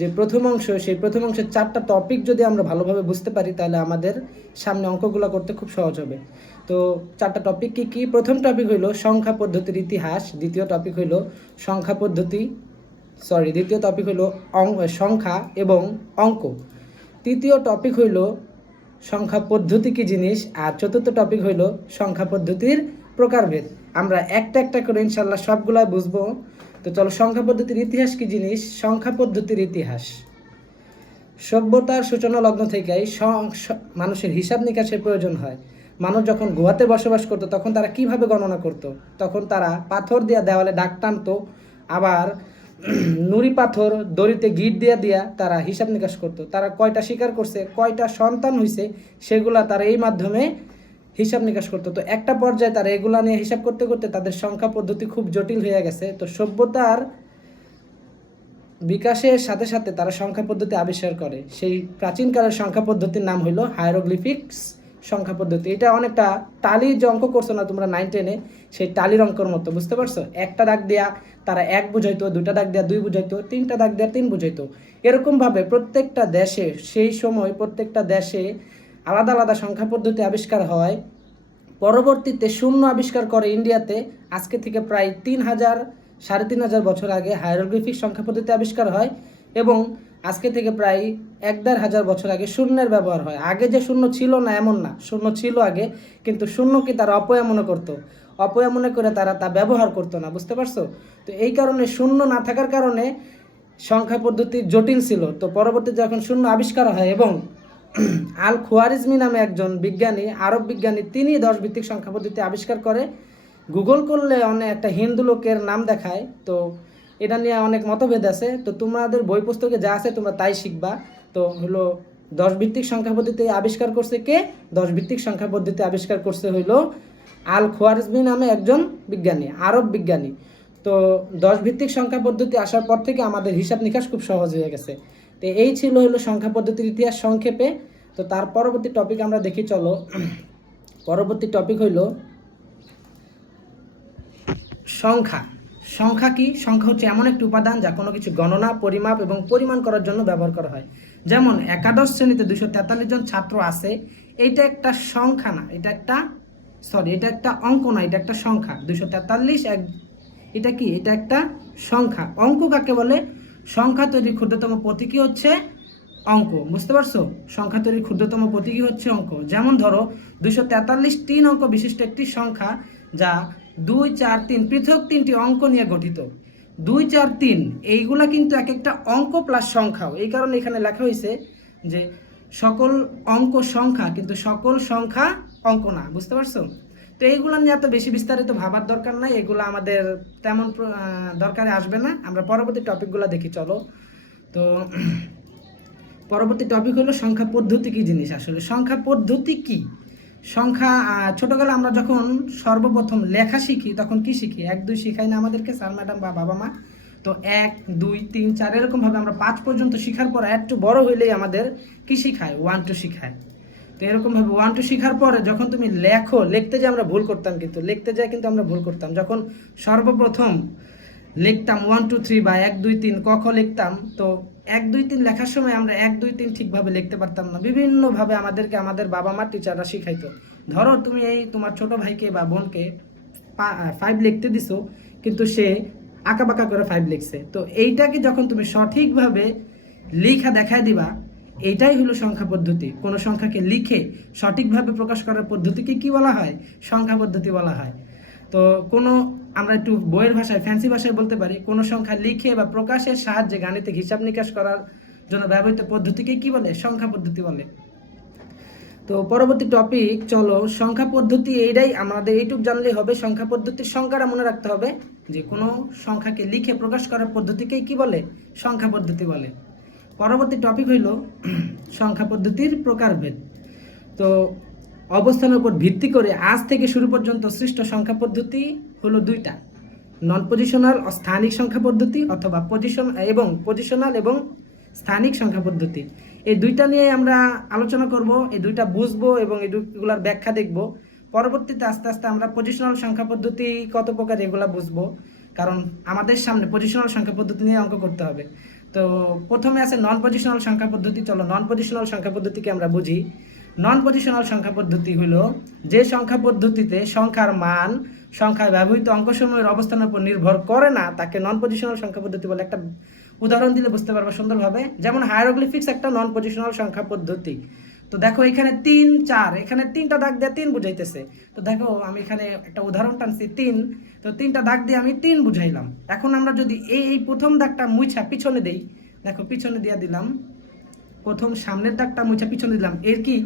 যে প্রথম অংশ, সেই প্রথম অংশের 4টা টপিক যদি আমরা ভালোভাবে বুঝতে পারি তাহলে আমাদের সামনে অঙ্কগুলো করতে খুব সহজ হবে। তো 4টা টপিক কি কি? প্রথম টপিক হইল সংখ্যা পদ্ধতির ইতিহাস, দ্বিতীয় টপিক হইল সংখ্যা পদ্ধতি দ্বিতীয় টপিক হইল সংখ্যা এবং অঙ্ক, তৃতীয় টপিক হইল সংখ্যা পদ্ধতি কি জিনিস, আর চতুর্থ টপিক হইল সংখ্যা পদ্ধতির প্রকারভেদ। আমরা একটা একটা করে ইনশাল্লাহ সবগুলা বুঝবো। তো চলো, সংখ্যা পদ্ধতির ইতিহাস কি জিনিস? সংখ্যা পদ্ধতির ইতিহাস সভ্যতার সূচনা লগ্ন থেকেই মানুষের হিসাব নিকাশের প্রয়োজন হয়। মানুষ যখন গুহাতে বসবাস করতো তখন তারা কিভাবে গণনা করত? তখন তারা পাথর দিয়া দেওয়ালে দাগ টানতো, আবার নুড়ি পাথর দড়িতে গিট দিয়া দিয়া তারা হিসাব নিকাশ করতো। তারা কয়টা শিকার করছে, কয়টা সন্তান হয়েছে, সেগুলা তারা এই মাধ্যমে হিসাব নিকাশ করতো। তো একটা পর্যায়ে তারা এগুলা নিয়ে হিসাব করতে করতে তাদের সংখ্যা পদ্ধতি খুব জটিল হয়ে গেছে। তো সভ্যতার বিকাশের সাথে সাথে তারা সংখ্যা পদ্ধতি আবিষ্কার করে। সেই প্রাচীনকালের সংখ্যা পদ্ধতির নাম হইল হায়ারোগ্লিফিক্স সংখ্যা পদ্ধতি। এটা অনেকটা টালির যে অঙ্ক করছো না তোমরা 9-10-এ, সেই টালির অঙ্কর মতো, বুঝতে পারছো? একটা দাগ দেয়া তারা 1 বুঝাইতো, 2টা দাগ দেয়া 2 বুঝাইতো, 3টা দাগ দেয়া 3 বুঝাইতো। এরকমভাবে প্রত্যেকটা দেশে, সেই সময় প্রত্যেকটা দেশে আলাদা আলাদা সংখ্যা পদ্ধতি আবিষ্কার হয়। পরবর্তীতে শূন্য আবিষ্কার করে ইন্ডিয়াতে। আজকে থেকে প্রায় 3,000-3,500 বছর আগে হায়ারোগ্লিফিক সংখ্যা পদ্ধতি আবিষ্কার হয়, এবং আজকে থেকে প্রায় 1,500 বছর আগে শূন্যের ব্যবহার হয়। আগে যে শূন্য ছিল না এমন না, শূন্য ছিল আগে, কিন্তু শূন্যকে তারা অপয়া মনে করতো, অপয়া মনে করে তারা তা ব্যবহার করতো না, বুঝতে পারছো? তো এই কারণে শূন্য না থাকার কারণে সংখ্যা পদ্ধতি জটিল ছিল। তো পরবর্তীতে যখন শূন্য আবিষ্কার হয় এবং আল খোয়ারিজমি নামে একজন বিজ্ঞানী, আরব বিজ্ঞানী, তিনি 10 ভিত্তিক সংখ্যা পদ্ধতি আবিষ্কার করে। গুগল করলে অনেক একটা হিন্দু লোকের নাম দেখায়। তো এটা নিয়ে অনেক মতভেদ আছে। তো তোমাদের বই পুস্তকে যা আছে তোমরা তাই শিখবা। তো হলো 10 ভিত্তিক সংখ্যা পদ্ধতি আবিষ্কার করছে কে? 10 ভিত্তিক সংখ্যা পদ্ধতি আবিষ্কার করছে হইলো আল খোয়ারিজমি নামে একজন বিজ্ঞানী, আরব বিজ্ঞানী। তো 10 ভিত্তিক সংখ্যা পদ্ধতি আসার পর থেকে আমাদের হিসাব নিকাশ খুব সহজ হয়ে গেছে। তো এই ছিল হলো সংখ্যা পদ্ধতির ইতিহাস সংক্ষেপে। তো তার পরবর্তী টপিক আমরা দেখি, চলো। পরবর্তী টপিক হইল সংখ্যা। সংখ্যা কি? সংখ্যা হচ্ছে এমন একটি উপাদান যা কোনো কিছু গণনা, পরিমাপ এবং পরিমাণ করার জন্য ব্যবহার করা হয়। যেমন একাদশ শ্রেণীতে 243 জন ছাত্র আছে, এইটা একটা সংখ্যা না, এটা একটা অঙ্ক না, এটা একটা সংখ্যা। 243 এটা কি? এটা একটা সংখ্যা। অঙ্ক কাকে বলে? সংখ্যা তৈরির ক্ষুদ্রতম প্রতীকী হচ্ছে অঙ্ক, বুঝতে পারছো? সংখ্যা তৈরির ক্ষুদ্রতম প্রতীকী হচ্ছে অঙ্ক। যেমন ধরো 243 3 অঙ্ক বিশিষ্ট একটি সংখ্যা, যা 2, 4, 3 পৃথক 3টি অঙ্ক নিয়ে গঠিত। 2, 4, 3 এইগুলা কিন্তু এক একটা অঙ্ক প্লাস সংখ্যাও। এই কারণে এখানে লেখা হয়েছে যে সকল অঙ্ক সংখ্যা, কিন্তু সকল সংখ্যা অঙ্ক না, বুঝতে পারছো? তো এইগুলো নিয়ে এত বেশি বিস্তারিত ভাবার দরকার নাই, এগুলো আমাদের তেমন দরকারে আসবে না। আমরা পরবর্তী টপিকগুলো দেখি, চলো। তো পরবর্তী টপিক হলো সংখ্যা পদ্ধতি কি জিনিস। আসলে সংখ্যা পদ্ধতি কি? সংখ্যা ছোটবেলা আমরা যখন সর্বপ্রথম লেখা শিখি তখন কি শিখি? 1, 2 শিখাই না আমাদেরকে স্যার ম্যাডাম বা বাবা মা? তো 1, 2, 3, 4 এরকমভাবে আমরা 5 পর্যন্ত শিখার পর একটু বড় হইলেই আমাদের কি শিখায়? 1, 2 শিখায়। তো এরকমভাবে 1, 2 শিখার পরে যখন তুমি লিখতে যে আমরা ভুল করতাম, কিন্তু লিখতে যাই কিন্তু আমরা ভুল করতাম। যখন সর্বপ্রথম লিখতাম 1, 2, 3 বা 1, 2, 3 ক খ লিখতাম, তো 1, 2, 3 লেখার সময় আমরা 1, 2, 3 ঠিকভাবে লিখতে পারতাম না। বিভিন্নভাবে আমাদেরকে আমাদের বাবা মা টিচাররা শিখাইতো। ধরো তুমি এই তোমার ছোট ভাইকে বা বোনকে 5 লিখতে দিছো, কিন্তু সে আঁকাবাঁকা করে 5 লিখছে। তো এইটাকে যখন তুমি সঠিকভাবে লিখা দেখায় দিবা, এইটাই হলো সংখ্যা পদ্ধতি। কোনো সংখ্যাকে লিখে সঠিকভাবে প্রকাশ করার পদ্ধতিকে কি বলা হয়? সংখ্যা পদ্ধতি বলা হয়। তো কোনো আমরা একটু বইয়ের ভাষায়, ফ্যান্সি ভাষায় বলতে পারি, কোনো সংখ্যা লিখে বা প্রকাশের সাহায্যে গাণিতিক হিসাব নিকাশ করার জন্য ব্যবহৃত পদ্ধতিকে কি বলে? সংখ্যা পদ্ধতি বলে। তো পরবর্তী টপিক, চলো। সংখ্যা পদ্ধতি এইটাই, আমাদের এইটুক জানলেই হবে। সংখ্যা পদ্ধতির সংখ্যাটা মনে রাখতে হবে যে কোনো সংখ্যাকে লিখে প্রকাশ করার পদ্ধতিকেই কি বলে? সংখ্যা পদ্ধতি বলে। পরবর্তী টপিক হইল সংখ্যা পদ্ধতির প্রকারভেদ। তো অবস্থানের উপর ভিত্তি করে আজ থেকে শুরু পর্যন্ত সৃষ্ট সংখ্যা পদ্ধতি হলো 2টা: নন পজিশনাল ও স্থানিক সংখ্যা পদ্ধতি, অথবা পজিশনাল এবং স্থানিক সংখ্যা পদ্ধতি। এই 2টা নিয়ে আমরা আলোচনা করব, এই 2টা বুঝবো এবং এই দুইগুলোর ব্যাখ্যা দেখব। পরবর্তীতে আস্তে আস্তে আমরা পজিশনাল সংখ্যা পদ্ধতি কত প্রকার এগুলা বুঝবো, কারণ আমাদের সামনে পজিশনাল সংখ্যা পদ্ধতি নিয়ে অঙ্ক করতে হবে। তো প্রথমে আছে নন পজিশনাল সংখ্যা পদ্ধতি। চলো নন পজিশনাল সংখ্যা পদ্ধতিকে আমরা বুঝি। নন পজিশনাল সংখ্যা পদ্ধতি হলো যে সংখ্যা পদ্ধতিতে সংখ্যার মান সংখ্যায় ব্যবহৃত অঙ্কসমূহের অবস্থানের উপর নির্ভর করে না, তাকে নন পজিশনাল সংখ্যা পদ্ধতি বলে। একটা উদাহরণ দিলে বুঝতে পারবো সুন্দরভাবে। যেমন হায়ারোগ্লিফিক্স একটা নন পজিশনাল সংখ্যা পদ্ধতি। তো দেখো এখানে 3 4, এখানে 3টা দাগ দিয়ে 3 বুঝাইতেছে। তো দেখো আমি এখানে একটা উদাহরণ টানছি 3, তো 3টা দাগ দিয়ে আমি 3 বুঝাইলাম। এখন আমরা যদি এই প্রথম দাগটা মুছা পিছনে দেই, দেখো পিছনে দিয়ে দিলাম, প্রথম সামনের দাগটা মুছা পিছনে দিলাম, এর কি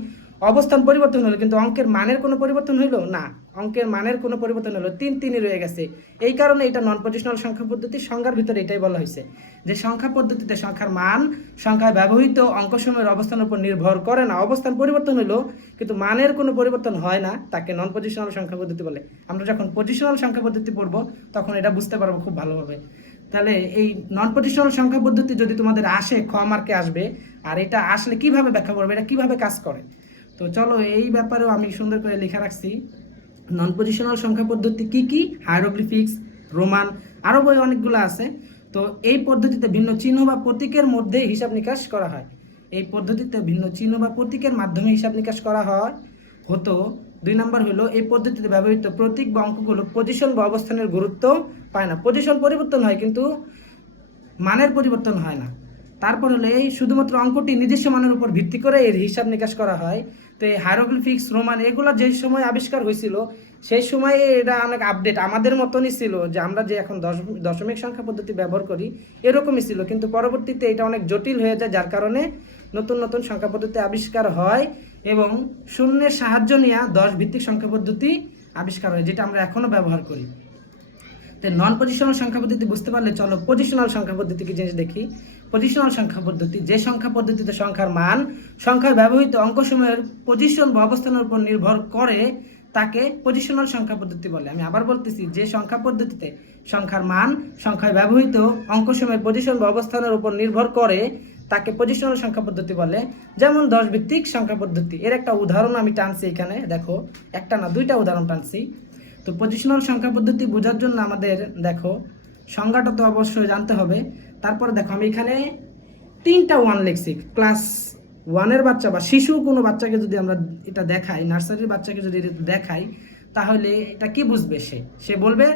অবস্থান পরিবর্তন হলো, কিন্তু অঙ্কের মানের কোনো পরিবর্তন হইলো না। অঙ্কের মানের কোনো পরিবর্তন হলো 3 3ই রয়ে গেছে। এই কারণে এটা নন পজিশনাল সংখ্যা পদ্ধতির সংজ্ঞার ভিতরে এটাই বলা হয়েছে যে সংখ্যা পদ্ধতিতে সংখ্যার মান সংখ্যায় ব্যবহৃত অঙ্কসমূহের অবস্থানের উপর নির্ভর করে না। অবস্থান পরিবর্তন হলো কিন্তু মানের কোনো পরিবর্তন হয় না, তাকে নন পজিশনাল সংখ্যা পদ্ধতি বলে। আমরা যখন পজিশনাল সংখ্যা পদ্ধতি পড়বো তখন এটা বুঝতে পারবো খুব ভালোভাবে। তাহলে এই নন পজিশনাল সংখ্যা পদ্ধতি যদি তোমাদের আসে, খ মার্কে আসবে। আর এটা আসলে কিভাবে ব্যাখ্যা করবে, এটা কিভাবে কাজ করে, তো চলো এই ব্যাপারেও আমি সুন্দর করে লেখা রাখছি। নন পজিশনাল সংখ্যা পদ্ধতি কি কি, হায়ারোগ্লিফিক্স, রোমান, আরও বই অনেকগুলো আছে। তো এই পদ্ধতিতে ভিন্ন চিহ্ন বা প্রতীকের মধ্যে হিসাব নিকাশ করা হয়। এই পদ্ধতিতে ভিন্ন চিহ্ন বা প্রতীকের মাধ্যমে হিসাব নিকাশ করা হয় হতো। 2 নম্বর হলো এই পদ্ধতিতে ব্যবহৃত প্রতীক বা অঙ্কগুলো পজিশন বা অবস্থানের গুরুত্ব পায় না। পজিশন পরিবর্তন হয় কিন্তু মানের পরিবর্তন হয় না। তারপর হলে এই শুধুমাত্র অঙ্কটি নির্দিষ্ট মানের উপর ভিত্তি করে এর হিসাব নিকাশ করা হয়। তো এই হায়ারোগ্লিফিক্স, রোমান এগুলো যেই সময় আবিষ্কার হয়েছিল সেই সময়ে এটা অনেক আপডেট আমাদের মতনই ছিল, যে আমরা যে এখন দশমিক সংখ্যা পদ্ধতি ব্যবহার করি এরকমই ছিল, কিন্তু পরবর্তীতে এটা অনেক জটিল হয়ে যায়, যার কারণে নতুন নতুন সংখ্যা পদ্ধতি আবিষ্কার হয় এবং শূন্যের সাহায্য নিয়ে 10 ভিত্তিক সংখ্যা পদ্ধতি আবিষ্কার হয়, যেটা আমরা এখনও ব্যবহার করি। তো নন পজিশনাল সংখ্যা পদ্ধতি বুঝতে পারলে চলো পজিশনাল সংখ্যা পদ্ধতি কি জিনিস দেখি। পজিশনাল সংখ্যা পদ্ধতি যে সংখ্যা পদ্ধতিতে সংখ্যার মান সংখ্যায় ব্যবহৃত অঙ্কসমূহের পজিশন বা অবস্থানের উপর নির্ভর করে তাকে পজিশনাল সংখ্যা পদ্ধতি বলে। আমি আবার বলতেছি, যে সংখ্যা পদ্ধতিতে সংখ্যার মান সংখ্যায় ব্যবহৃত অঙ্কসমূহের পজিশন বা অবস্থানের উপর নির্ভর করে তাকে পজিশনাল সংখ্যা পদ্ধতি বলে। যেমন 10 ভিত্তিক সংখ্যা পদ্ধতি, এর একটা উদাহরণ আমি টানছি এখানে, দেখো একটা না 2টা উদাহরণ টানছি। তো পজিশনাল সংখ্যা পদ্ধতি বোঝার জন্য আমাদের দেখো সংজ্ঞাটা তো অবশ্যই জানতে হবে। তারপরে দেখো আমি এখানে 3টা 1 লিখছি। ক্লাস 1-এর বাচ্চা বা শিশু কোনো বাচ্চাকে যদি আমরা এটা দেখাই, নার্সারির বাচ্চাকে যদি এটা দেখাই, তাহলে এটা কি বুঝবে? সে বলবে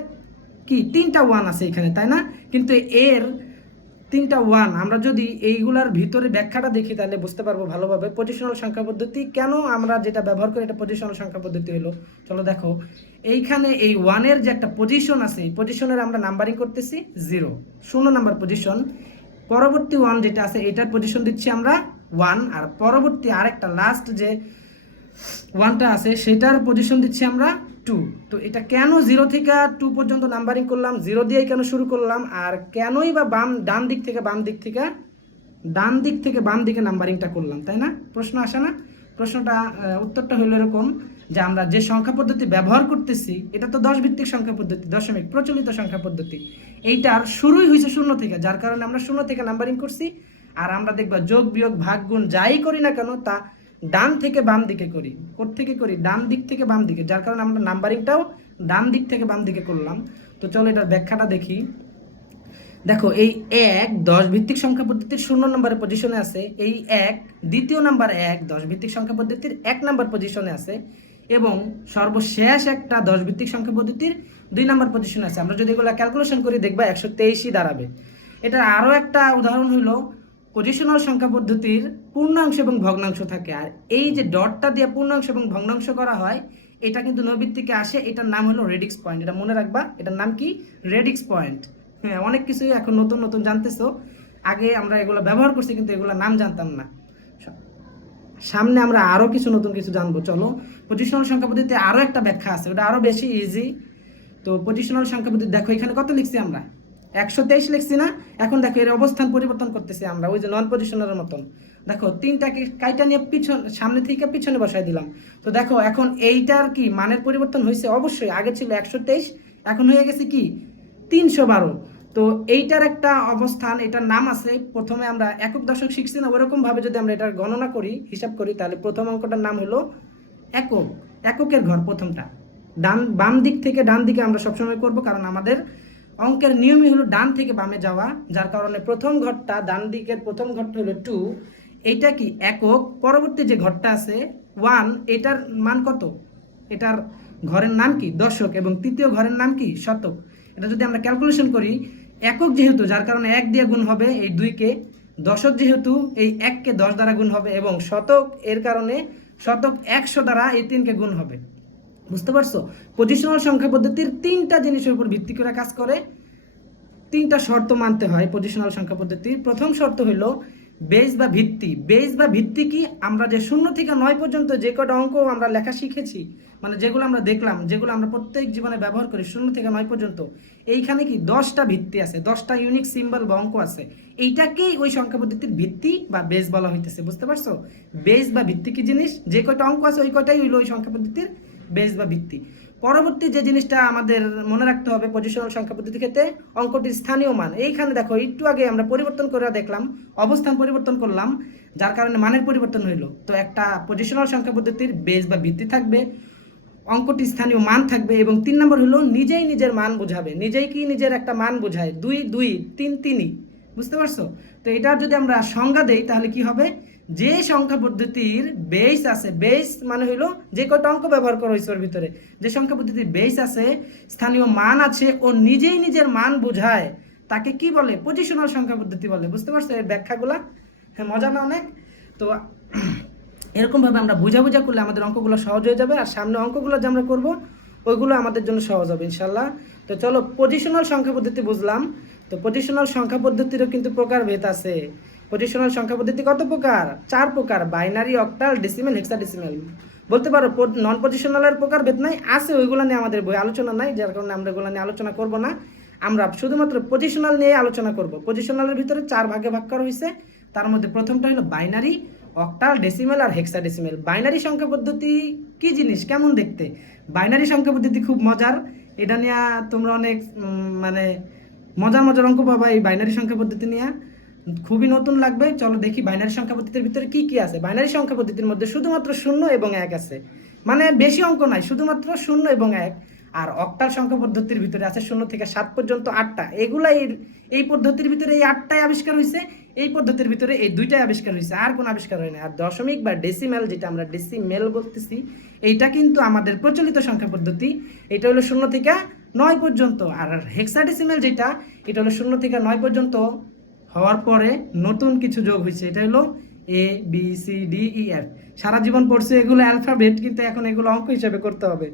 কি 3টা 1 আছে এখানে, তাই না? কিন্তু এর 3টা 1 আমরা যদি এইগুলার ভিতরে ব্যাখ্যাটা দেখি তাহলে বুঝতে পারবো ভালোভাবে পজিশনাল সংখ্যা পদ্ধতি কেন আমরা যেটা ব্যবহার করি এটা পজিশনাল সংখ্যা পদ্ধতি হলো। চলো দেখো এইখানে এই 1-এর যে একটা পজিশন আছে, এই পজিশনের আমরা নাম্বারিং করতেছি 0 নাম্বার পজিশন। পরবর্তী 1 যেটা আছে এটার পজিশন দিচ্ছি আমরা 1, আর পরবর্তী আরেকটা লাস্ট যে 1টা আছে সেটার পজিশন দিচ্ছি আমরা 2। তো এটা কেন 0 থেকে 2 পর্যন্ত নাম্বারিং করলাম, 0 দিয়েই কেন শুরু করলাম, আর কেনই বা ডান দিক থেকে বাম দিকে নাম্বারিংটা করলাম, তাই না? প্রশ্ন আসে না? প্রশ্নটা উত্তরটা হলো এরকম যে আমরা যে সংখ্যা পদ্ধতি ব্যবহার করতেছি এটা তো 10 ভিত্তিক সংখ্যা পদ্ধতি, দশমিক প্রচলিত সংখ্যা পদ্ধতি। এইটার শুরুই হয়েছে 0 থেকে, যার কারণে আমরা 0 থেকে নাম্বারিং করছি। আর আমরা দেখবা যোগ বিয়োগ ভাগ গুণ যাই করি না কেন তা ডান থেকে বাম দিকে করি। কোত্থেকে করি? ডান দিক থেকে বাম দিকে, যার কারণে আমরা নাম্বারিংটাও ডান দিক থেকে বাম দিকে করলাম। তো চলো এটার ব্যাখ্যাটা দেখি। দেখো এই 1 10 ভিত্তিক সংখ্যা পদ্ধতির 0 নম্বরের পজিশনে আছে, এই 1 দ্বিতীয় নাম্বার 1 10 ভিত্তিক সংখ্যা পদ্ধতির 1 নম্বর পজিশনে আছে, এবং সর্বশেষ একটা 10 ভিত্তিক সংখ্যা পদ্ধতির 2 নম্বর পজিশনে আছে। আমরা যদি এগুলো ক্যালকুলেশন করি দেখবা 123ই দাঁড়াবে। এটা আরও একটা উদাহরণ হলো পজিশনাল সংখ্যা পদ্ধতির পূর্ণাংশ এবং ভগ্নাংশ থাকে, আর এই যে ডটটা দিয়ে পূর্ণাংশ এবং ভগ্নাংশ করা হয় এটা কিন্তু নৈবিত থেকে আসে। এটার নাম হলো রেডিক্স পয়েন্ট, এটা মনে রাখবা। এটার নাম কি? Radix point. হ্যাঁ, অনেক কিছুই এখন নতুন নতুন জানতেছো, আগে আমরা এগুলো ব্যবহার করছি কিন্তু এগুলো নাম জানতাম না। সামনে আমরা আরও কিছু নতুন কিছু জানবো। চলো পজিশনাল সংখ্যা পদ্ধতিতে আরও একটা ব্যাখ্যা আছে, ওটা আরও বেশি ইজি। তো পজিশনাল সংখ্যা পদ্ধতি দেখো এখানে কত লিখছি আমরা? 123 লিখছি না? এখন দেখো এর অবস্থান পরিবর্তন করতেছি আমরা ওই যে নন পজিশনালের মতন। দেখো 3টাকে কাইটা নিয়ে সামনে থেকে পিছনে বসাই দিলাম। তো দেখো এখন এইটার কি মানের পরিবর্তন হয়েছে? অবশ্যই। আগে ছিল 123, এখন হয়ে গেছে কি 312। তো এইটার একটা অবস্থান, এটার নাম আছে। প্রথমে আমরা একক দশক শিখছি না, ওরকম ভাবে যদি আমরা এটার গণনা করি, হিসাব করি, তাহলে প্রথম অঙ্কটার নাম হলো একক, এককের ঘর প্রথমটা। বাম দিক থেকে ডান দিকে আমরা সবসময় করব, কারণ আমাদের অঙ্কের নিয়মই হলো ডান থেকে বামে যাওয়া, যার কারণে প্রথম ঘরটা, ডান দিকের প্রথম ঘরটা হলো 2, এইটা কি একক। পরবর্তী যে ঘরটা আছে 1, এটার মান কত, এটার ঘরের নাম কি দশক, এবং তৃতীয় ঘরের নাম কি শতক। এটা যদি আমরা ক্যালকুলেশন করি, একক যেহেতু যার কারণে 1 দিয়ে গুণ হবে এই 2-কে, দশক যেহেতু এই 1-কে 10 দ্বারা গুণ হবে, এবং শতক এর কারণে শতক 100 দ্বারা এই 3-কে গুণ হবে। বুঝতে পারছো? পজিশনাল সংখ্যা পদ্ধতির 3টা জিনিসের উপর ভিত্তি করে কাজ করে, 3টা শর্ত মানতে হয় পজিশনাল সংখ্যা পদ্ধতির। প্রথম শর্ত হলো বেস বা ভিত্তি। বেস বা ভিত্তি কি, আমরা যে 0 থেকে 9 পর্যন্ত যে কটা অঙ্ক আমরা লেখা শিখেছি, মানে যেগুলো আমরা দেখলাম, যেগুলো আমরা প্রত্যেক জীবনে ব্যবহার করি 0 থেকে 9 পর্যন্ত, এইখানে কি 10টা ভিত্তি আছে, 10টা ইউনিক সিম্বল বা অঙ্ক আছে। এইটাকেই ওই সংখ্যা পদ্ধতির ভিত্তি বা বেস বলা হইতেছে। বুঝতে পারছো? বেস বা ভিত্তি কি জিনিস, যে কয়টা অঙ্ক আছে ওই কয়টাই হইলো ওই সংখ্যা পদ্ধতির বেস বা ভিত্তি। পরবর্তী যে জিনিসটা আমাদের মনে রাখতে হবে পজিশনাল সংখ্যা পদ্ধতির ক্ষেত্রে, অঙ্কটির স্থানীয় মান। এইখানে দেখো একটু আগে আমরা পরিবর্তন করে দেখলাম, অবস্থান পরিবর্তন করলাম, যার কারণে মানের পরিবর্তন হইলো। তো একটা পজিশনাল সংখ্যা পদ্ধতির বেস বা ভিত্তি থাকবে, অঙ্কটি স্থানীয় মান থাকবে, এবং 3 নম্বর হলো নিজেই নিজের মান বোঝাবে। নিজেই কি নিজের একটা মান বোঝায়, 2 2 3 3। বুঝতে পারছো? তো এটার যদি আমরা সংজ্ঞা দেই তাহলে কি হবে, যে সংখ্যা পদ্ধতির বেস আছে, বেস মানে হইলো যে কয়টা অঙ্ক ব্যবহার করা হয়েছে ওর ভিতরে, যে সংখ্যা পদ্ধতির বেস আছে, স্থানীয় মান আছে, ও নিজেই নিজের মান বোঝায়, তাকে কি বলে, পজিশনাল সংখ্যা পদ্ধতি বলে। বুঝতে পারছো এর ব্যাখ্যাগুলা? হ্যাঁ, মজা না অনেক? তো এরকমভাবে আমরা বোঝা করলে আমাদের অঙ্কগুলো সহজ হয়ে যাবে, আর সামনে অঙ্কগুলো যে আমরা করবো ওইগুলো আমাদের জন্য সহজ হবে ইনশাল্লাহ। তো চলো, পজিশনাল সংখ্যা পদ্ধতি বুঝলাম। তো পজিশনাল সংখ্যা পদ্ধতিরও কিন্তু প্রকারভেদ আছে। পজিশনাল সংখ্যা পদ্ধতি কত প্রকার? 4 প্রকার: বাইনারি, অক্টাল, ডেসিমেল, হেক্সাডেসিমেল। বলতে পারো নন পজিশনালের প্রকারভেদ নাই, আছে, ওইগুলো নিয়ে আমাদের বই আলোচনা নাই, যার কারণে আমরা ওইগুলো নিয়ে আলোচনা করব না। আমরা শুধুমাত্র পজিশনাল নিয়ে আলোচনা করব। পজিশনালের ভিতরে 4 ভাগে ভাগ করা হয়েছে, তার মধ্যে প্রথমটা হলো বাইনারি, অক্টাল, ডেসিমেল আর হেক্সাডেসিমেল। বাইনারি সংখ্যা পদ্ধতি কি জিনিস, কেমন দেখতে? বাইনারি সংখ্যা পদ্ধতি খুব মজার, এটা নিয়ে তোমরা অনেক মানে মজার মজার অঙ্ক পাবা এই বাইনারি সংখ্যা পদ্ধতি নিয়ে, খুবই নতুন লাগবে। চলো দেখি বাইনারি সংখ্যা পদ্ধতির ভিতরে কি কি আছে। বাইনারি সংখ্যা পদ্ধতির মধ্যে শুধুমাত্র 0 এবং 1 আছে, মানে বেশি অঙ্ক নাই, শুধুমাত্র 0 এবং 1। আর অক্টাল সংখ্যা পদ্ধতির ভিতরে আছে 0 থেকে 7 পর্যন্ত 8টা। এগুলা এই পদ্ধতির ভিতরে এই 8টাই আবিষ্কার হয়েছে, এই পদ্ধতির ভিতরে এই 2টাই আবিষ্কার হয়েছে, আর কোনো আবিষ্কার হয় না। আর দশমিক বা ডেসিমেল, যেটা আমরা ডেসিমেল বলতেছি, এইটা কিন্তু আমাদের প্রচলিত সংখ্যা পদ্ধতি। এটা হলো 0 থেকে 9 পর্যন্ত। আর হেক্সাডেসিমেল যেটা, এটা হলো 0 থেকে 9 পর্যন্ত হওয়ার পরে নতুন কিছু যোগ হয়েছে, এটা হলো ABCDEF। সারা জীবন পড়ছে এগুলো অ্যালফাবেট, কিন্তু এখন এগুলো অঙ্ক হিসেবে করতে হবে।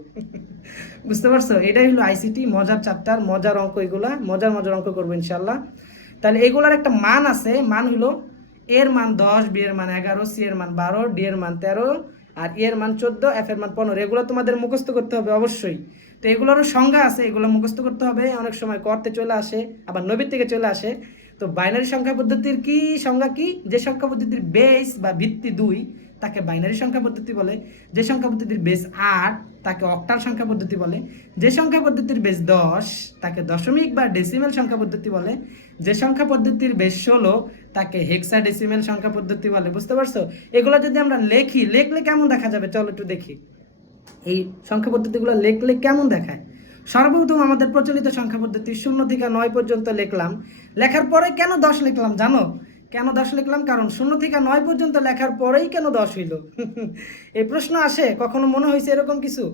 বুঝতে পারছো? এটাই হলো আইসিটি, মজার চ্যাপ্টার, মজার অঙ্ক, এগুলা মজার মজার অঙ্ক করবো ইনশাল্লাহ। তাহলে এগুলার একটা মান আছে, মান হলো এর মান 10, বি এর মান 11, সি এর মান 12, ডি এর মান 13, আর ই এর মান 14, এফ এর মান 15। এগুলো তোমাদের মুখস্থ করতে হবে অবশ্যই। তো এগুলোরও সংজ্ঞা আছে, এগুলো মুখস্থ করতে হবে। অনেক সময় করতে চলে আসে, আবার নবীর থেকে চলে আসে। তো বাইনারি সংখ্যা পদ্ধতির কি সংজ্ঞা কি? যে সংখ্যা পদ্ধতির বেস বা ভিত্তি 2 তাকে বাইনারি সংখ্যা পদ্ধতি বলে। যে সংখ্যা পদ্ধতির বেস 8 তাকে অক্টাল সংখ্যা পদ্ধতি বলে। যে সংখ্যা পদ্ধতির বেস 10 তাকে দশমিক বা ডেসিমেল সংখ্যা পদ্ধতি বলে। যে সংখ্যা পদ্ধতির বেস 16 তাকে হেক্সাডেসিমেল সংখ্যা পদ্ধতি বলে। বুঝতে পারছো? এগুলো যদি আমরা লেখলে কেমন দেখা যাবে, চলো একটু দেখি এই সংখ্যা পদ্ধতিগুলো লেখলে কেমন দেখায়। সর্বপ্রথম আমাদের প্রচলিত সংখ্যা পদ্ধতি 0 থেকে 9 পর্যন্ত লিখলাম। লেখার পরে কেন 10 লিখলাম জানো? কেন 10 লিখলাম? কারণ 0 থেকে 9 পর্যন্ত লেখার পরেই কেন 10 হইল? এই প্রশ্ন আসে, কখনো মনে হয়েছে এরকম কিছু?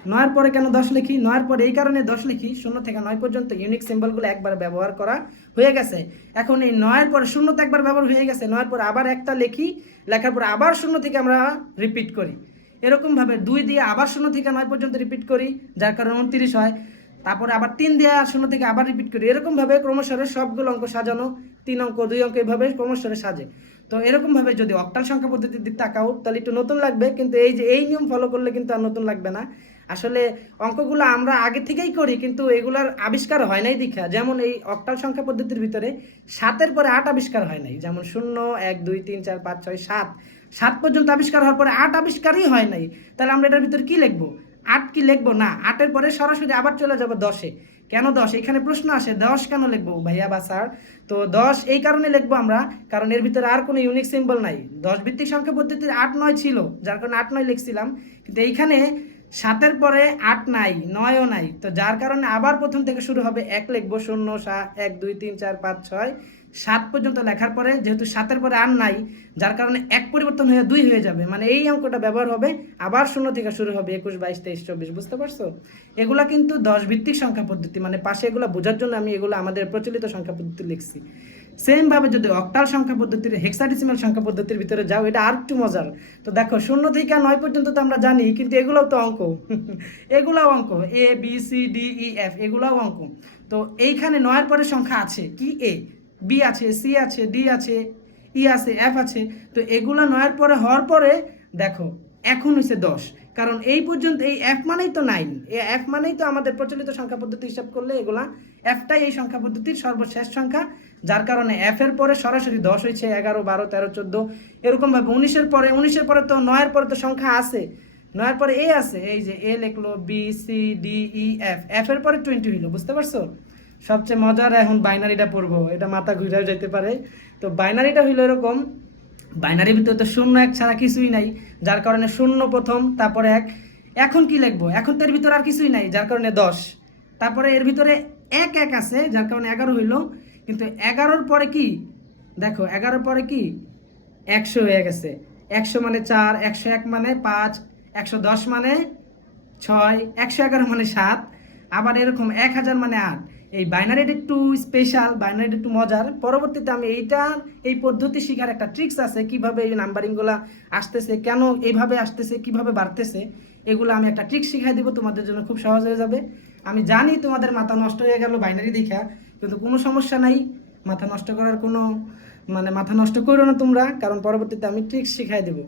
9-এর পরে কেন 10 লিখি? 9-এর পরে এই কারণে 10 লিখি, 0 থেকে 9 পর্যন্ত ইউনিক সিম্বলগুলো একবার ব্যবহার করা হয়ে গেছে। এখন এই 9-এর পরে 0 তো একবার ব্যবহার হয়ে গেছে, 9-এর পরে আবার একটা লিখি, লেখার পরে আবার 0 থেকে আমরা রিপিট করি। এরকমভাবে 2 দিয়ে আবার 0 থেকে 9 পর্যন্ত রিপিট করি, যার কারণে 29 হয়। তারপরে আবার 3 দিয়ে 0 থেকে আবার রিপিট করি। এরকমভাবে ক্রমশরে সবগুলো অঙ্ক সাজানো, 3 অঙ্ক 2 অঙ্ক এইভাবে ক্রমশরে সাজে। তো এরকমভাবে যদি অক্টাল সংখ্যা পদ্ধতির দিক তাকাও তাহলে একটু নতুন লাগবে, কিন্তু এই নিয়ম ফলো করলে কিন্তু আর নতুন লাগবে না। আসলে অঙ্কগুলো আমরা আগে থেকেই করি, কিন্তু এগুলার আবিষ্কার হয় নাই দীক্ষা। যেমন এই অক্টাল সংখ্যা পদ্ধতির ভিতরে 7-এর পরে 8 আবিষ্কার হয় নাই। যেমন 0 1 2 3 4 5 6 7 পর্যন্ত আবিষ্কার হওয়ার পরে 8 আবিষ্কারই হয় নাই। তাহলে আমরা এটার ভিতরে কি লিখবো? 8 কি লিখবো না, 8-এর পরে সরাসরি আবার চলে যাবো 10-এ। কেন 10? এখানে প্রশ্ন আসে 10 কেন লিখবো ভাইয়া বা স্যার? তো 10 এই কারণে লিখবো আমরা, কারণ এর ভিতরে আর কোনো ইউনিক সিম্বল নাই। 10 ভিত্তিক সংখ্যা পদ্ধতির 8 9 ছিল, যার কারণে 8 9 লিখছিলাম। কিন্তু এইখানে 7-এর পরে 8 নাই, 9ও নাই, তো যার কারণে আবার প্রথম থেকে শুরু হবে। 1 লিখবো, 0 1 2 3 4 5 6 7 পর্যন্ত লেখার পরে যেহেতু 7-এর পরে আর নাই, যার কারণে 1 পরিবর্তন হয়ে 2 হয়ে যাবে, মানে এই অঙ্কটা ব্যবহার হবে। আবার 0 থেকে শুরু হবে, 21 22 23 24, বুঝতে পারছো? এগুলা কিন্তু 10 ভিত্তিক সংখ্যা পদ্ধতি, মানে পাশে এগুলো বোঝার জন্য আমি এগুলো আমাদের প্রচলিত সংখ্যা পদ্ধতি লিখছি। সেম ভাবে যদি অক্টাল সংখ্যা পদ্ধতির, হেক্সাডেসিমাল সংখ্যা পদ্ধতির ভিতরে যাও, এটা আর একটু মজার। তো দেখো 0 থেকে 9 পর্যন্ত তো আমরা জানি, কিন্তু এগুলোও তো অঙ্ক এগুলাও অঙ্ক, A B C D E F, এগুলাও অঙ্ক। তো এইখানে 9-এর পরে সংখ্যা আছে কি, এ বি আছে, সি আছে, ডি আছে, ই আছে, এফ আছে। তো এগুলো 9-এর পরে হওয়ার পরে দেখো এখন হয়েছে 10, কারণ এই পর্যন্ত এই এফ মানেই তো 9, এই এফ মানেই তো আমাদের প্রচলিত সংখ্যা পদ্ধতি হিসাব করলে এগুলা এফটাই এই সংখ্যা পদ্ধতির সর্বশেষ সংখ্যা, যার কারণে এফ এর পরে সরাসরি 10 হয়েছে, 11 12 13 14, এরকম ভাবে 19-এর পরে তো 9-এর পরে তো সংখ্যা আছে, 9-এর পরে এ আছে, এই যে এ লিখলো, B C D E F, F এর পরে 20 হইলো, বুঝতে পারছো? সবচেয়ে মজার এখন বাইনারিটা পড়বো, এটা মাথা ঘুরেও যেতে পারে। তো বাইনারিটা হইলো এরকম, বাইনারির ভিতরে তো 0 1 ছাড়া কিছুই নাই, যার কারণে 0 প্রথম, তারপরে 1। এখন কি লিখবো? এখন তো এর ভিতরে আর কিছুই নাই, যার কারণে 10। তারপরে এর ভিতরে 1 1 আছে, যার কারণে 11 হইলো। কিন্তু 11-র পরে কি দেখো, 11-র পরে কি 100 হয়ে গেছে। 100 মানে 4, 101 মানে 5, 110 মানে 6, 111 মানে 7, আবার এরকম 1000 মানে 8। এই বাইনারিটা একটু স্পেশাল, বাইনারিটা একটু মজার। পরবর্তীতে আমি এই পদ্ধতি শেখার একটা ট্রিক্স আছে, কিভাবে এই নাম্বারিংগুলো আসতেছে, কেন এইভাবে আসতেছে, কিভাবে বাড়তেছে, এগুলো আমি একটা ট্রিক্স শিখাই দিব, তোমাদের জন্য খুব সহজ হয়ে যাবে। আমি জানি তোমাদের মাথা নষ্ট হয়ে গেল বাইনারি দেখা, কিন্তু কোনো সমস্যা নাই, মাথা নষ্ট করার কোনো মাথা নষ্ট করো না তোমরা, কারণ পরবর্তীতে আমি ট্রিক্স শিখাই দেবো।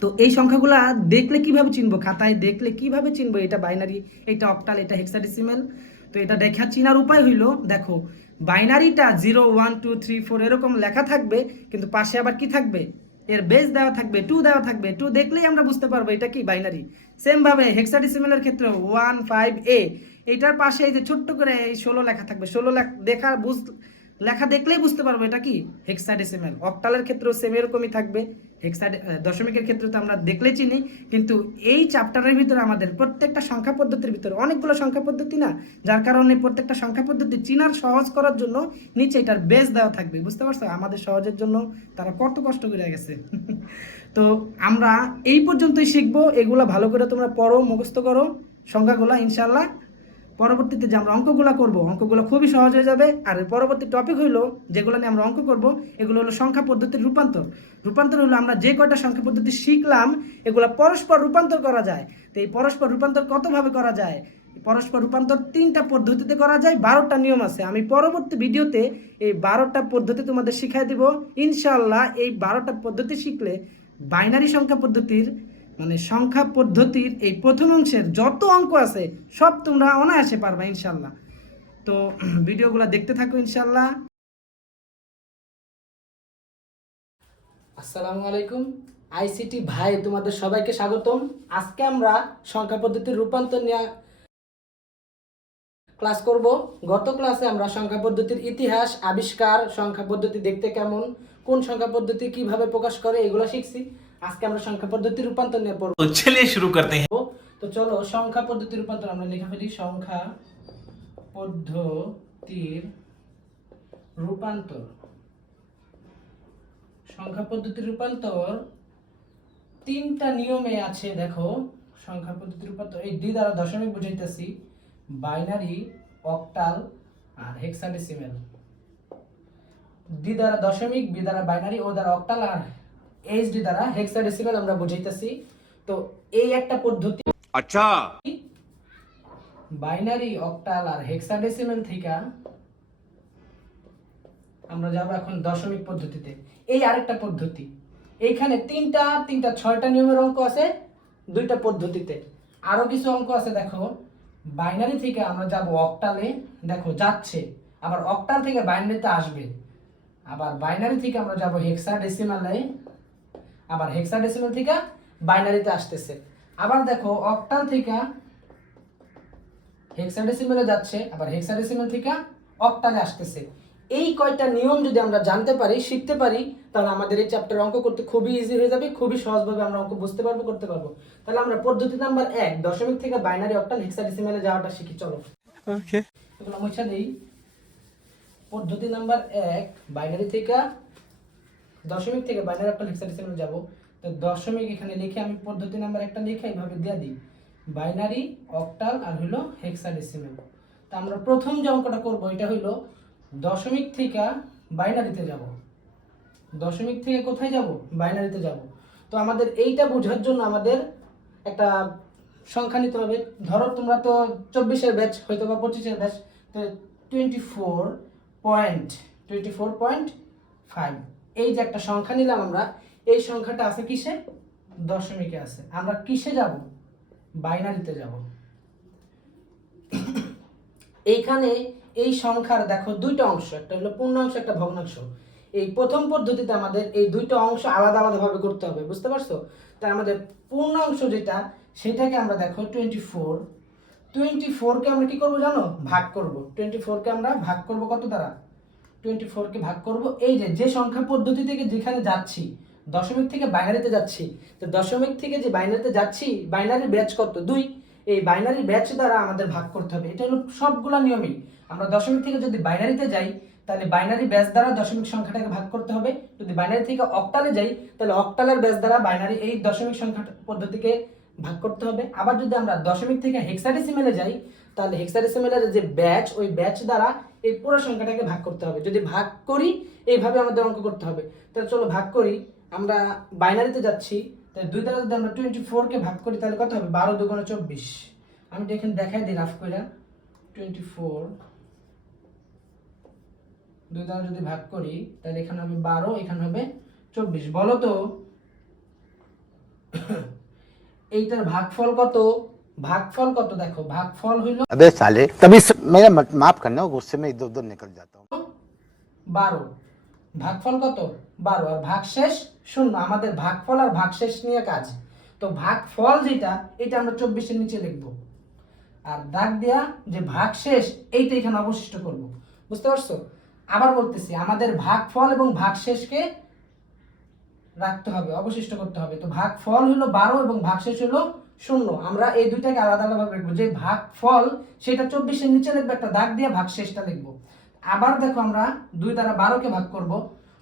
তো এই সংখ্যাগুলা দেখলে কিভাবে চিনবো, খাতায় দেখলে কিভাবে চিনবো এটা বাইনারি, এটা অক্টাল, এটা হেক্সাডেসিমাল? তো এটা দেখা চিনার উপায় হইলো, দেখো বাইনারিটা 0 1 2 3 4 এরকম লেখা থাকবে, কিন্তু পাশে আবার কি থাকবে, এর বেস দেওয়া থাকবে, 2 দেওয়া থাকবে। 2 দেখলেই আমরা বুঝতে পারবো এটা কি বাইনারি। সেম ভাবে হেক্সাডেসিমালের ক্ষেত্রে 1 5 এ, এইটার পাশে এই যে ছোট্ট করে এই 16 লেখা থাকবে, 16 লেখা দেখলেই বুঝতে পারবো এটা কি হেক্সাডেসিমাল। অক্টালের ক্ষেত্রেও সেম এরকমই থাকবে, দশমিকের ক্ষেত্রে তো আমরা দেখলে চিনি। কিন্তু এই চ্যাপ্টারের ভিতরে আমাদের প্রত্যেকটা সংখ্যা পদ্ধতির ভিতরে অনেকগুলো সংখ্যা পদ্ধতি না, যার কারণে প্রত্যেকটা সংখ্যা পদ্ধতি চিনার সহজ করার জন্য নিচে এটার বেস দেওয়া থাকবে, বুঝতে পারছো? আমাদের সহজের জন্য তারা কত কষ্ট করে গেছে তো আমরা এই পর্যন্তই শিখবো, এগুলো ভালো করে তোমরা পড়ো, মুখস্থ করো সংখ্যাগুলো, ইনশাল্লাহ পরবর্তীতে যে আমরা অঙ্কগুলো করব, অঙ্কগুলো খুবই সহজ হয়ে যাবে। আর পরবর্তী টপিক হইলো, যেগুলো নিয়ে আমরা অঙ্ক করব, এগুলো হলো সংখ্যা পদ্ধতির রূপান্তর। রূপান্তর হলো আমরা যে কয়টা সংখ্যা পদ্ধতি শিখলাম, এগুলো পরস্পর রূপান্তর করা যায়। তো এই পরস্পর রূপান্তর কতভাবে করা যায়? পরস্পর রূপান্তর 3টা পদ্ধতিতে করা যায়, 12টা নিয়ম আছে। আমি পরবর্তী ভিডিওতে এই 12টা পদ্ধতি তোমাদের শিখাই দিব ইনশাআল্লাহ। এই 12টা পদ্ধতি শিখলে বাইনারি সংখ্যা পদ্ধতির সংখ্যা পদ্ধতির এই প্রথম অংশের যত অঙ্ক আছে সব তোমরা অনায়াসে পারবা ইনশাল্লাহ। তো ভিডিওগুলো দেখতে থাকো ইনশাল্লাহ। আসসালামু আলাইকুম, আইসিটি ভাই তোমাদের সবাইকে স্বাগতম। আজকে আমরা সংখ্যা পদ্ধতির রূপান্তর নিয়ে ক্লাস করব। গত ক্লাসে আমরা সংখ্যা পদ্ধতির ইতিহাস, আবিষ্কার, সংখ্যা পদ্ধতি দেখতে কেমন, কোন সংখ্যা পদ্ধতি কিভাবে প্রকাশ করে, এগুলো শিখছি। আজকে আমরা সংখ্যা পদ্ধতির রূপান্তর নিয়ে পড়ব। तो चलिए शुरू करते हैं। তো চলো সংখ্যা পদ্ধতির রূপান্তর আমরা লিখে ফেলি। সংখ্যা পদ্ধতির রূপান্তর, সংখ্যা পদ্ধতির রূপান্তর 3টা নিয়মে আছে। দেখো সংখ্যা পদ্ধতির রূপান্তর এই দুই দ্বারা দশমিক বুঝাইতেছি, বাইনারি, অক্টাল আর হেক্সাডেসিমাল। ডি দ্বারা দশমিক, বি দ্বারা বাইনারি, ও দ্বারা অক্টাল আর এইচডি দ্বারা হেক্সাডেসিমাল আমরা বুঝাইতেছি। তো এই একটা পদ্ধতি, अच्छा বাইনারি, অক্টাল আর হেক্সাডেসিমাল থেকে আমরা যাব এখন দশমিক পদ্ধতিতে। এই আরেকটা পদ্ধতি, এইখানে তিনটা 6টা নিয়মের অঙ্ক আছে 2টা পদ্ধতিতে। আরো কিছু অঙ্ক আছে। দেখো বাইনারি থেকে আমরা যাব অক্টালে, দেখো যাচ্ছে, আবার অক্টাল থেকে বাইনারিতে আসবে, আবার বাইনারি থেকে আমরা যাব হেক্সাডেসিমালে, আবার হেক্সাডেসিমাল থেকে বাইনারিতে আসতেছে। আবার দেখো অক্টাল থেকে হেক্সাডেসিমালে যাচ্ছে, আবার হেক্সাডেসিমাল থেকে অক্টালে আসতেছে। এই কয়টা নিয়ম যদি আমরা জানতে পারি, শিখতে পারি, তাহলে আমাদের এই চ্যাপ্টার অঙ্ক করতে খুবই ইজি হয়ে যাবে, খুবই সহজভাবে আমরা অঙ্ক বুঝতে পারবো, করতে পারবো। তাহলে আমরা পদ্ধতি নাম্বার 1 দশমিক থেকে বাইনারি অক্টাল হেক্সাডেসিমেলে যাওয়াটা শিখি, চলো। ওকে, এগুলো মুছে দেই। পদ্ধতি নাম্বার 1 বাইনারি থেকে দশমিক থেকে বাইনারি অক্টাল হেক্সাডেসিমেলে যাব। তো দশমিক এখানে লিখে আমি পদ্ধতি নাম্বার 1টা লিখে এইভাবে দিয়ে দিই, বাইনারি, অক্টাল আর হলো হেক্সাডেসিমেল। তা আমরা প্রথম যে অঙ্কটা করব এটা হলো দশমিক থেকে বাইনারিতে যাব। দশমিক থেকে কোথায় যাব? বাইনারিতে যাব। তো আমাদের এইটা বোঝার জন্য আমাদের একটা সংখ্যা নিতে হবে। ধরো তোমরা তো 24-এর ব্যাচ হয়তো বা 25-এর ব্যাচ, তো 24.5 এই যে একটা সংখ্যা নিলাম আমরা, এই সংখ্যাটা আছে কিসে? দশমিকে আছে। আমরা কিসে যাব? বাইনারিতে যাব। এইখানে এই সংখ্যার দেখো দুইটা অংশ, একটা হলো পূর্ণাংশ, একটা ভগ্নাংশ। এই প্রথম পদ্ধতিতে আমাদের এই দুইটা অংশ আলাদা আলাদা ভাবে করতে হবে, বুঝতে পারছো? তাই আমাদের পূর্ণাংশ যেটা, সেটাকে আমরা দেখো 24কে আমরা কি করব জানো? ভাগ করব। 24কে আমরা ভাগ করব কত দ্বারা? 24কে ভাগ করব এই যে সংখ্যা পদ্ধতি থেকে যেখানে যাচ্ছি, দশমিক থেকে বাইনারিতে যাচ্ছি, তো দশমিক থেকে যে বাইনারিতে যাচ্ছি, বাইনারির ব্যাচ কত? 2। এই বাইনারি ব্যাচ দ্বারা আমাদের ভাগ করতে হবে। এটা হলো সবগুলা নিয়মই। আমরা দশমিক থেকে যদি বাইনারিতে যাই, তাহলে বাইনারি ব্যাচ দ্বারা দশমিক সংখ্যাটাকে ভাগ করতে হবে। যদি বাইনারি থেকে অক্টালে যাই, তাহলে অক্টালের ব্যাচ দ্বারা বাইনারি এই দশমিক সংখ্যা পদ্ধতিকে ভাগ করতে হবে। আবার যদি আমরা দশমিক থেকে হেক্সাডেসিমেলে যাই, তাহলে হেক্সাডেসিমেলের যে ব্যাচ, ওই ব্যাচ দ্বারা এই পুরো সংখ্যাটাকে ভাগ করতে হবে। যদি ভাগ করি, এইভাবে আমাদের অঙ্ক করতে হবে। তাহলে চলো ভাগ করি। আমরা বাইনারিতে যাচ্ছি, তাহলে 2 দ্বারা যদি আমরা 24কে ভাগ করি, তাহলে কত হবে? 12 দুগুণে 24। আমি তো এখানে দেখাই দিই রাফ করে। 24 2 দ্বারা যদি ভাগ করি, তাহলে এখানে হবে 12, এখানে হবে 24। বলো তো এইটার ভাগফল কত? ভাগফল কত? দেখো ভাগফল হইলো, अबे साले तभी मेरा माफ करना, गुस्से में इधर उधर निकल जाता हूँ। 12। ভাগফল কত? 12। আর ভাগশেষ 0। আমাদের ভাগফল আর ভাগশেষ নিয়ে কাজ। তো ভাগফল যেটা, এটা আমরা 24-এর নিচে লিখবো, আর দাগ দেয়া যে ভাগশেষ, এইটা এখানে অবশিষ্ট করব। বুঝতে পারছো? আবার বলতেছি, আমাদের ভাগফল এবং ভাগশেষকে রাখতে হবে, অবশিষ্ট করতে হবে। তো ভাগফল হলো 12 এবং ভাগশেষ হলো 0। আমরা এই দুইটাকে আলাদা আলাদা ভাবে লিখবো। যে ভাগফল সেটা 24-এর নিচে লিখবো, একটা দাগ দিয়ে ভাগশেষটা লিখবো। আবার দেখো আমরা 2 দ্বারা 12কে ভাগ করব।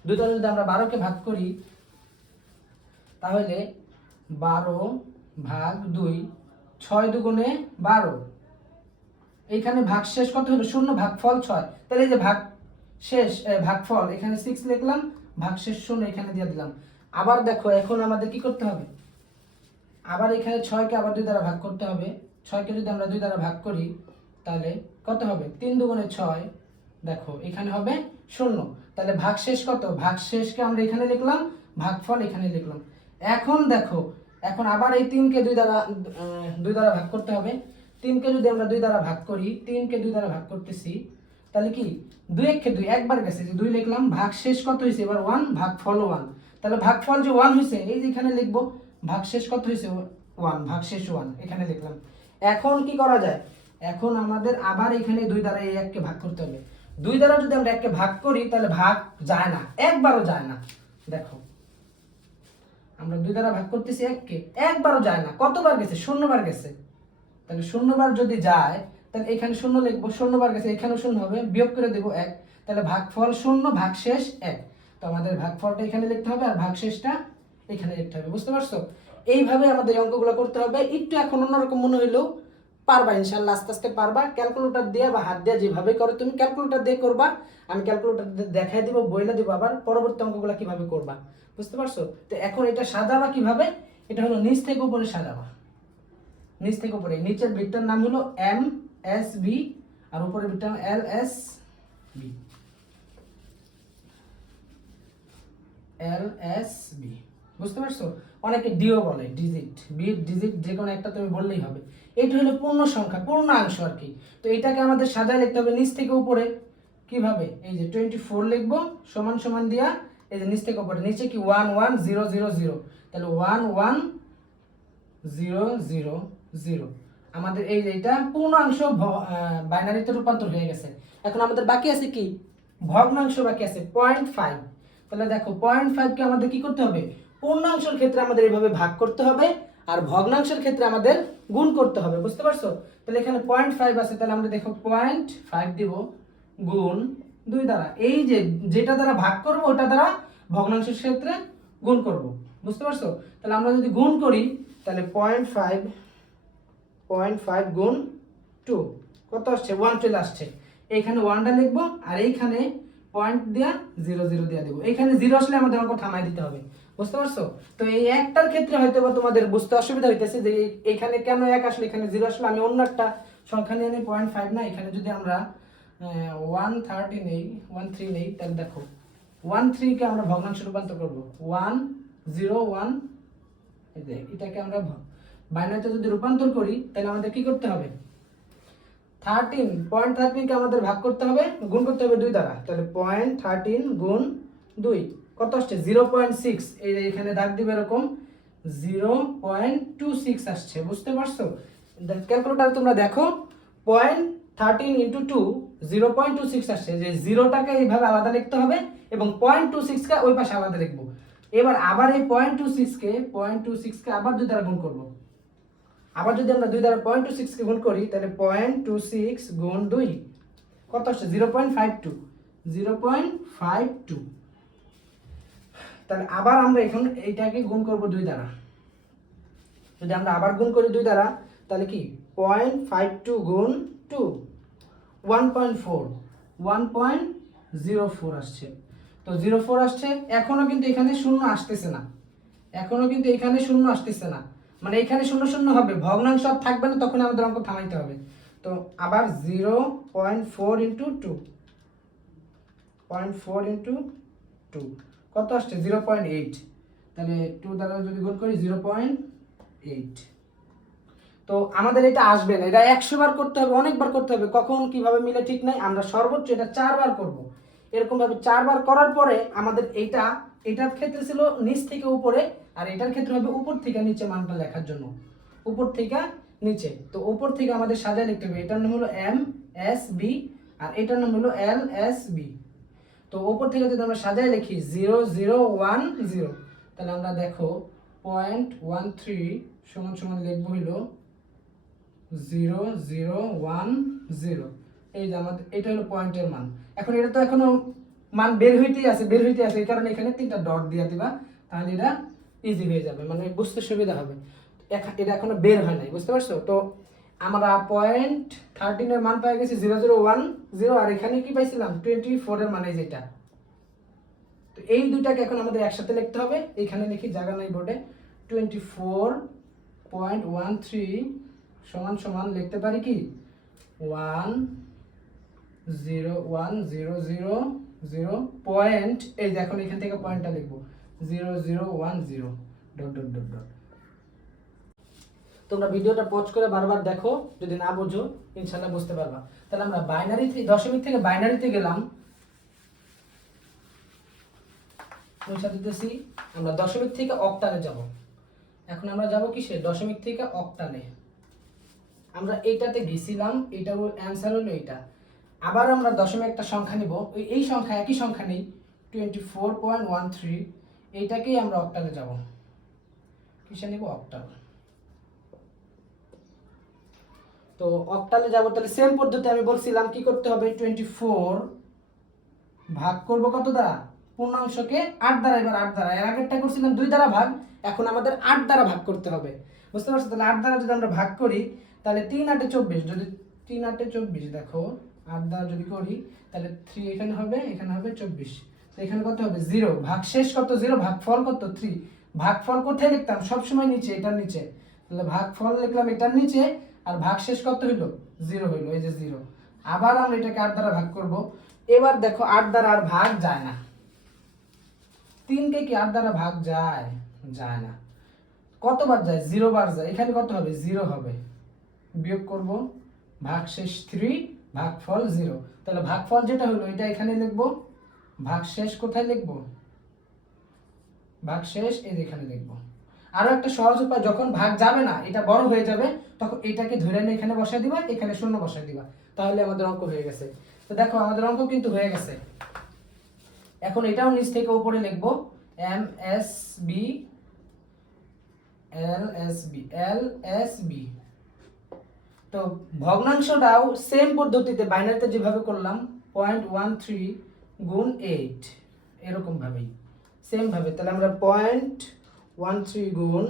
2 দ্বারা যদি আমরা 12কে ভাগ করি, তাহলে 12 ভাগ 2, 6 দুগুণে 12। এইখানে ভাগশেষ কত হলো? 0, ভাগফল 6। তাহলে এই যে ভাগশেষ ভাগফল এখানে 6 লিখলাম, ভাগশেষ 0 এখানে দিয়ে দিলাম। আবার দেখো এখন আমাদের কি করতে হবে? আবার এখানে 6কে আবার 2 দ্বারা ভাগ করতে হবে। 6কে যদি আমরা 2 দ্বারা ভাগ করি, তাহলে কত হবে? 3 দুগুণে 6। দেখো এখানে হবে 0। তাহলে ভাগশেষ কত? ভাগশেষকে আমরা এখানে লিখলাম, ভাগফল এখানে লিখলাম। এখন দেখো, এখন আবার এই 3কে 2 দ্বারা ভাগ করতে হবে। 3কে যদি আমরা 2 দ্বারা ভাগ করি, 3কে 2 দ্বারা ভাগ করতেছি, তাহলে কি 2 একে 2, একবার গেছে, যে 2 লিখলাম। ভাগশেষ কত হয়েছে? এবার 1, ভাগফল 1। তাহলে ভাগফল যে 1 হয়েছে, এই যে এখানে লিখবো। ভাগশেষ কত হয়েছে? 1, ভাগশেষ 1 এখানে লিখলাম। এখন কি করা যায়? এখন আমাদের আবার এখানে 2 দ্বারা এই 1কে ভাগ করতে হবে। 2 দ্বারা যদি আমরা 1কে ভাগ করি, তাহলে ভাগ যায় না, একবারও যায় না। দেখো আমরা 2 দ্বারা ভাগ করতেছি 1কে, একবারও যায় না। কতবার গেছে? 0 বার গেছে। তাহলে 0 বার যদি যায়, তাহলে এখানে 0 লিখবো। 0 বার গেছে, এখানেও 0 হবে, বিয়োগ করে দেবো 1। তাহলে ভাগফল 0, ভাগশেষ 1। তো আমাদের ভাগফলটা এখানে লিখতে হবে, আর ভাগশেষটা এখানে লিখতে হবে। বুঝতে পারছো? এইভাবে আমাদের অঙ্কগুলো করতে হবে। একটু এখন অন্যরকম মনে হইলেও পারবা ইনশাআল্লাহ, আস্তে আস্তে পারবা। ক্যালকুলেটর দিয়ে বা হাত দিয়ে যেভাবে করো, তুমি ক্যালকুলেটর দিয়ে করবা, আমি ক্যালকুলেটর দিয়ে দেখাই দিব, বইলা দিব আবার পরবর্তী অঙ্কগুলো কিভাবে করবা। বুঝতে পারছো? তো এখন এটা সাজাবা কিভাবে? এটা হলো নিচ থেকে উপরে সাজাবা। নিচ থেকে উপরে, নিচের বিটটার নাম হলো MSB, আর উপরের বিটটার নাম LSB। LSB, বুঝতে পারছো? অনেকে ডিও বলে, ডিজিট, বিট, ডিজিট, যে কোনো একটা তুমি বললেই হবে। এটা হলো পূর্ণ সংখ্যা, পূর্ণাংশ আর কি। তো এটাকে আমাদের সাজায় লিখতে হবে নিচ থেকে উপরে। কিভাবে? এই যে 24 লিখবো, সমান সমান দিয়া এই যে নিচ থেকে উপরে, নিচে কি 1 1 0 0 0, তাহলে 1 1 0 0 0। আমাদের এই যে এটা পূর্ণাংশ বাইনারিতে রূপান্তর হয়ে গেছে। এখন আমাদের বাকি আছে কি? ভগ্নাংশ বাকি আছে 0.5। তাহলে দেখো 0.5 কে আমাদের কি করতে হবে, পূর্ণাংশের ক্ষেত্রে আমাদের এইভাবে ভাগ করতে হবে, আর ভগ্নাংশের ক্ষেত্রে আমাদের গুণ করতে হবে, বুঝতে পারছো? তাহলে এখানে 0.5 আছে, তাহলে আমরা দেখো 0.5 দিব গুণ 2 দ্বারা, এই যে যেটা দ্বারা ভাগ করব ওটা দ্বারা ভগ্নাংশের ক্ষেত্রে গুণ করব, বুঝতে পারছো? তাহলে আমরা যদি গুণ করি তাহলে 0.5 গুণ 2 কত আসছে, 1 চলে আসছে। এইখানে 1টা লিখবো আর এইখানে পয়েন্ট দেয়া 0 0 দেয়া দেবো। এইখানে 0 আসলে আমাদের অঙ্ক থামাই দিতে হবে, বুঝতে পারছো? তো এই একটার ক্ষেত্রে হয়তো বা তোমাদের বুঝতে অসুবিধা হইতেছে যে এইখানে কেন 1 আসলে, এখানে 0 আসলে। আমি অন্য একটা সংখ্যা নিয়ে নিই 0.5 না, এখানে যদি আমরা 130 নেই, 13 নেই, তাহলে দেখো 13 কে আমরা ভগ্নাংশে রূপান্তর করব। 1 0 1, এই যে এটাকে আমরা বাইনারিতে যদি রূপান্তর করি তাহলে আমাদের কি করতে হবে, 0.13 কে আমাদের ভাগ করতে হবে, গুণ করতে হবে 2 দ্বারা। তাহলে 0.13 গুণ 2 কত আসছে, 0.6। এই যে এখানে দাগ দিবে এরকম 0.26 আসছে, বুঝতে পারছো? ক্যালকুলেটর তোমরা দেখো 0.13 ইন্টু 2 0.26 আসছে। যে 0টাকে এইভাবে আলাদা লিখতে হবে এবং 0.26 কে ওই পাশে আলাদা লিখবো। এবার আবার এই 0.26 কে আবার 2 দ্বারা গুণ করবো। আবার যদি আমরা 2 দ্বারা 0.26 কে গুণ করি তাহলে 0.26 গুণ 2 কত আসছে, 0.52 0.52। তাহলে আবার আমরা এখন এইটাকে গুণ করব 2 দ্বারা। যদি আমরা আবার গুণ করি 2 দ্বারা তাহলে কি 0.52 গুণ 2 1.04 আসছে। তো 04 আসছে, এখনো কিন্তু এখানে শূন্য আসতেছে না, এখনো কিন্তু এখানে শূন্য আসতেছে না, মানে এখানে শূন্য শূন্য হবে, ভগ্নাংশ আর থাকবে না, তখন আমাদের অঙ্ক থামাইতে হবে। তো আবার 0.4 ইন্টু 2 0.4 ইন্টু 2 কত আসছে, 0.8। তাহলে 2 দ্বারা যদি গুণ করি 0.8। তো আমাদের এটা আসবে না, এটা 100 বার করতে হবে, অনেকবার করতে হবে, কখন কিভাবে মিলে ঠিক নাই। আমরা সর্বোচ্চ এটা 4 বার করব। এরকম ভাবে 4 বার করার পরে আমাদের এটার ক্ষেত্রে ছিল নিচ থেকে উপরে, আর এটার ক্ষেত্রে হবে উপর থেকে নিচে মানটা লেখার জন্য, উপর থেকে নিচে। তো উপর থেকে আমাদের সাজায় লিখতে হবে, এটার নাম হলো এম এস বি আর এটার নাম হলো এল এস বি। তো উপর থেকে যদি আমরা সাজায় লিখি 0 0 1 0, তাহলে আমরা দেখো 0.13 সমান সমান লিখবো হলো 0 0 1 0। এই যে আমাদের এটা হলো পয়েন্টের মান। এখন এটা তো এখনো মান বের হইতেই আছে, এই কারণে এখানে 3টা ডট দিয়ে দিবা, তাহলে এটা ইজি হয়ে যাবে, মানে বুঝতে সুবিধা হবে। এটা এখনো বের হয় নাই, বুঝতে পারছো? তো আমরা 0.13 এর মান পেয়ে গেছি 0 0 1 0, আর এখানে কি পাইছিলাম 24 এর মানে যেটা। তো এই দুটাকে এখন আমাদের একসাথে লিখতে হবে। এখানে লিখি, জায়গা নাই বোর্ডে, 24.13 সমান সমান লিখতে পারি কি 1 0 1 0 0 0 পয়েন্ট, এই যে এখন এখান থেকে পয়েন্টটা লিখবো 0 0 1 0 ডট ডট ডট ডট। তোমরা ভিডিওটা পজ করে বারবার দেখো, যদি না বুঝো ইনশাআল্লাহ বুঝতে পারবা। তাহলে আমরা বাইনারি থেকে দশমিক থেকে বাইনারিতে গেলাম, দিতেছি আমরা দশমিক থেকে অক্টালে যাব। এখন আমরা যাব কিসে, দশমিক থেকে অক্টালে। আমরা এইটাতে গেছিলাম, এটা অ্যান্সার হলো এটা। আবার আমরা দশমিক একটা সংখ্যা নিব, এই সংখ্যা একই সংখ্যা নেই 24.13, এইটাকেই আমরা অক্টালে যাব। কিসে নিব, অক্টাল। তো অক্টালে যাব, তাহলে সেম পদ্ধতি আমি বলছিলাম কি করতে হবে, 24 ভাগ করব কত দ্বারা, পূর্ণাংশকে 8 দ্বারা। এবার 8 দ্বারা, এর আগেরটা করছিলাম 2 দ্বারা ভাগ, এখন আমাদের 8 দ্বারা ভাগ করতে হবে, বুঝতে পারছো? তাহলে 8 দ্বারা যদি আমরা ভাগ করি তাহলে 3 8 24, যদি 3 8 24 দেখো 8 দ্বারা যদি করি তাহলে 3 এখানে হবে 24। তো এখানে কত হবে 0, ভাগশেষ কত 0, ভাগফল কত 3। ভাগফল কোথায় লিখতাম, সব সময় নিচে, এটার নিচে। তাহলে ভাগফল লিখলাম এটার নিচে, আর ভাগশেষ কত হইলো 0 হইলো, এই যে 0। আবার আমরা এটাকে 8 দ্বারা ভাগ করব। এবার দেখো 8 দ্বারা আর ভাগ যায় না, 3 কে কি 8 দ্বারা ভাগ যায়, যায় না। কতবার যায়, 0 বার যায়। এখানে কত হবে 0 হবে, বিয়োগ করব, ভাগশেষ 3, ভাগফল 0। তাহলে ভাগফল যেটা হলো এটা এখানে লিখবো, ভাগশেষ কোথায় লিখবো, ভাগশেষ এই যে এখানে লিখবো। আরো একটা সহজ উপায়, যখন ভাগ যাবে না, এটা বড় হয়ে যাবে, তখন এটাকে ধরে নিয়ে এখানে বসায় দিবা, এখানে শূন্য বসায় দিবা, তাহলে আমাদের অঙ্ক হয়ে গেছে। তো দেখো আমাদের অঙ্ক কিন্তু হয়ে গেছে। এখন এটাও নিচ থেকে উপরে লিখবো M S B L S B. তো ভগ্নাংশটাও সেম পদ্ধতিতে বাইনারিতে যেভাবে করলাম 0.13 গুণ 8 এরকম ভাবেই সেম ভাবে, তাহলে আমরা 0.13 গুণ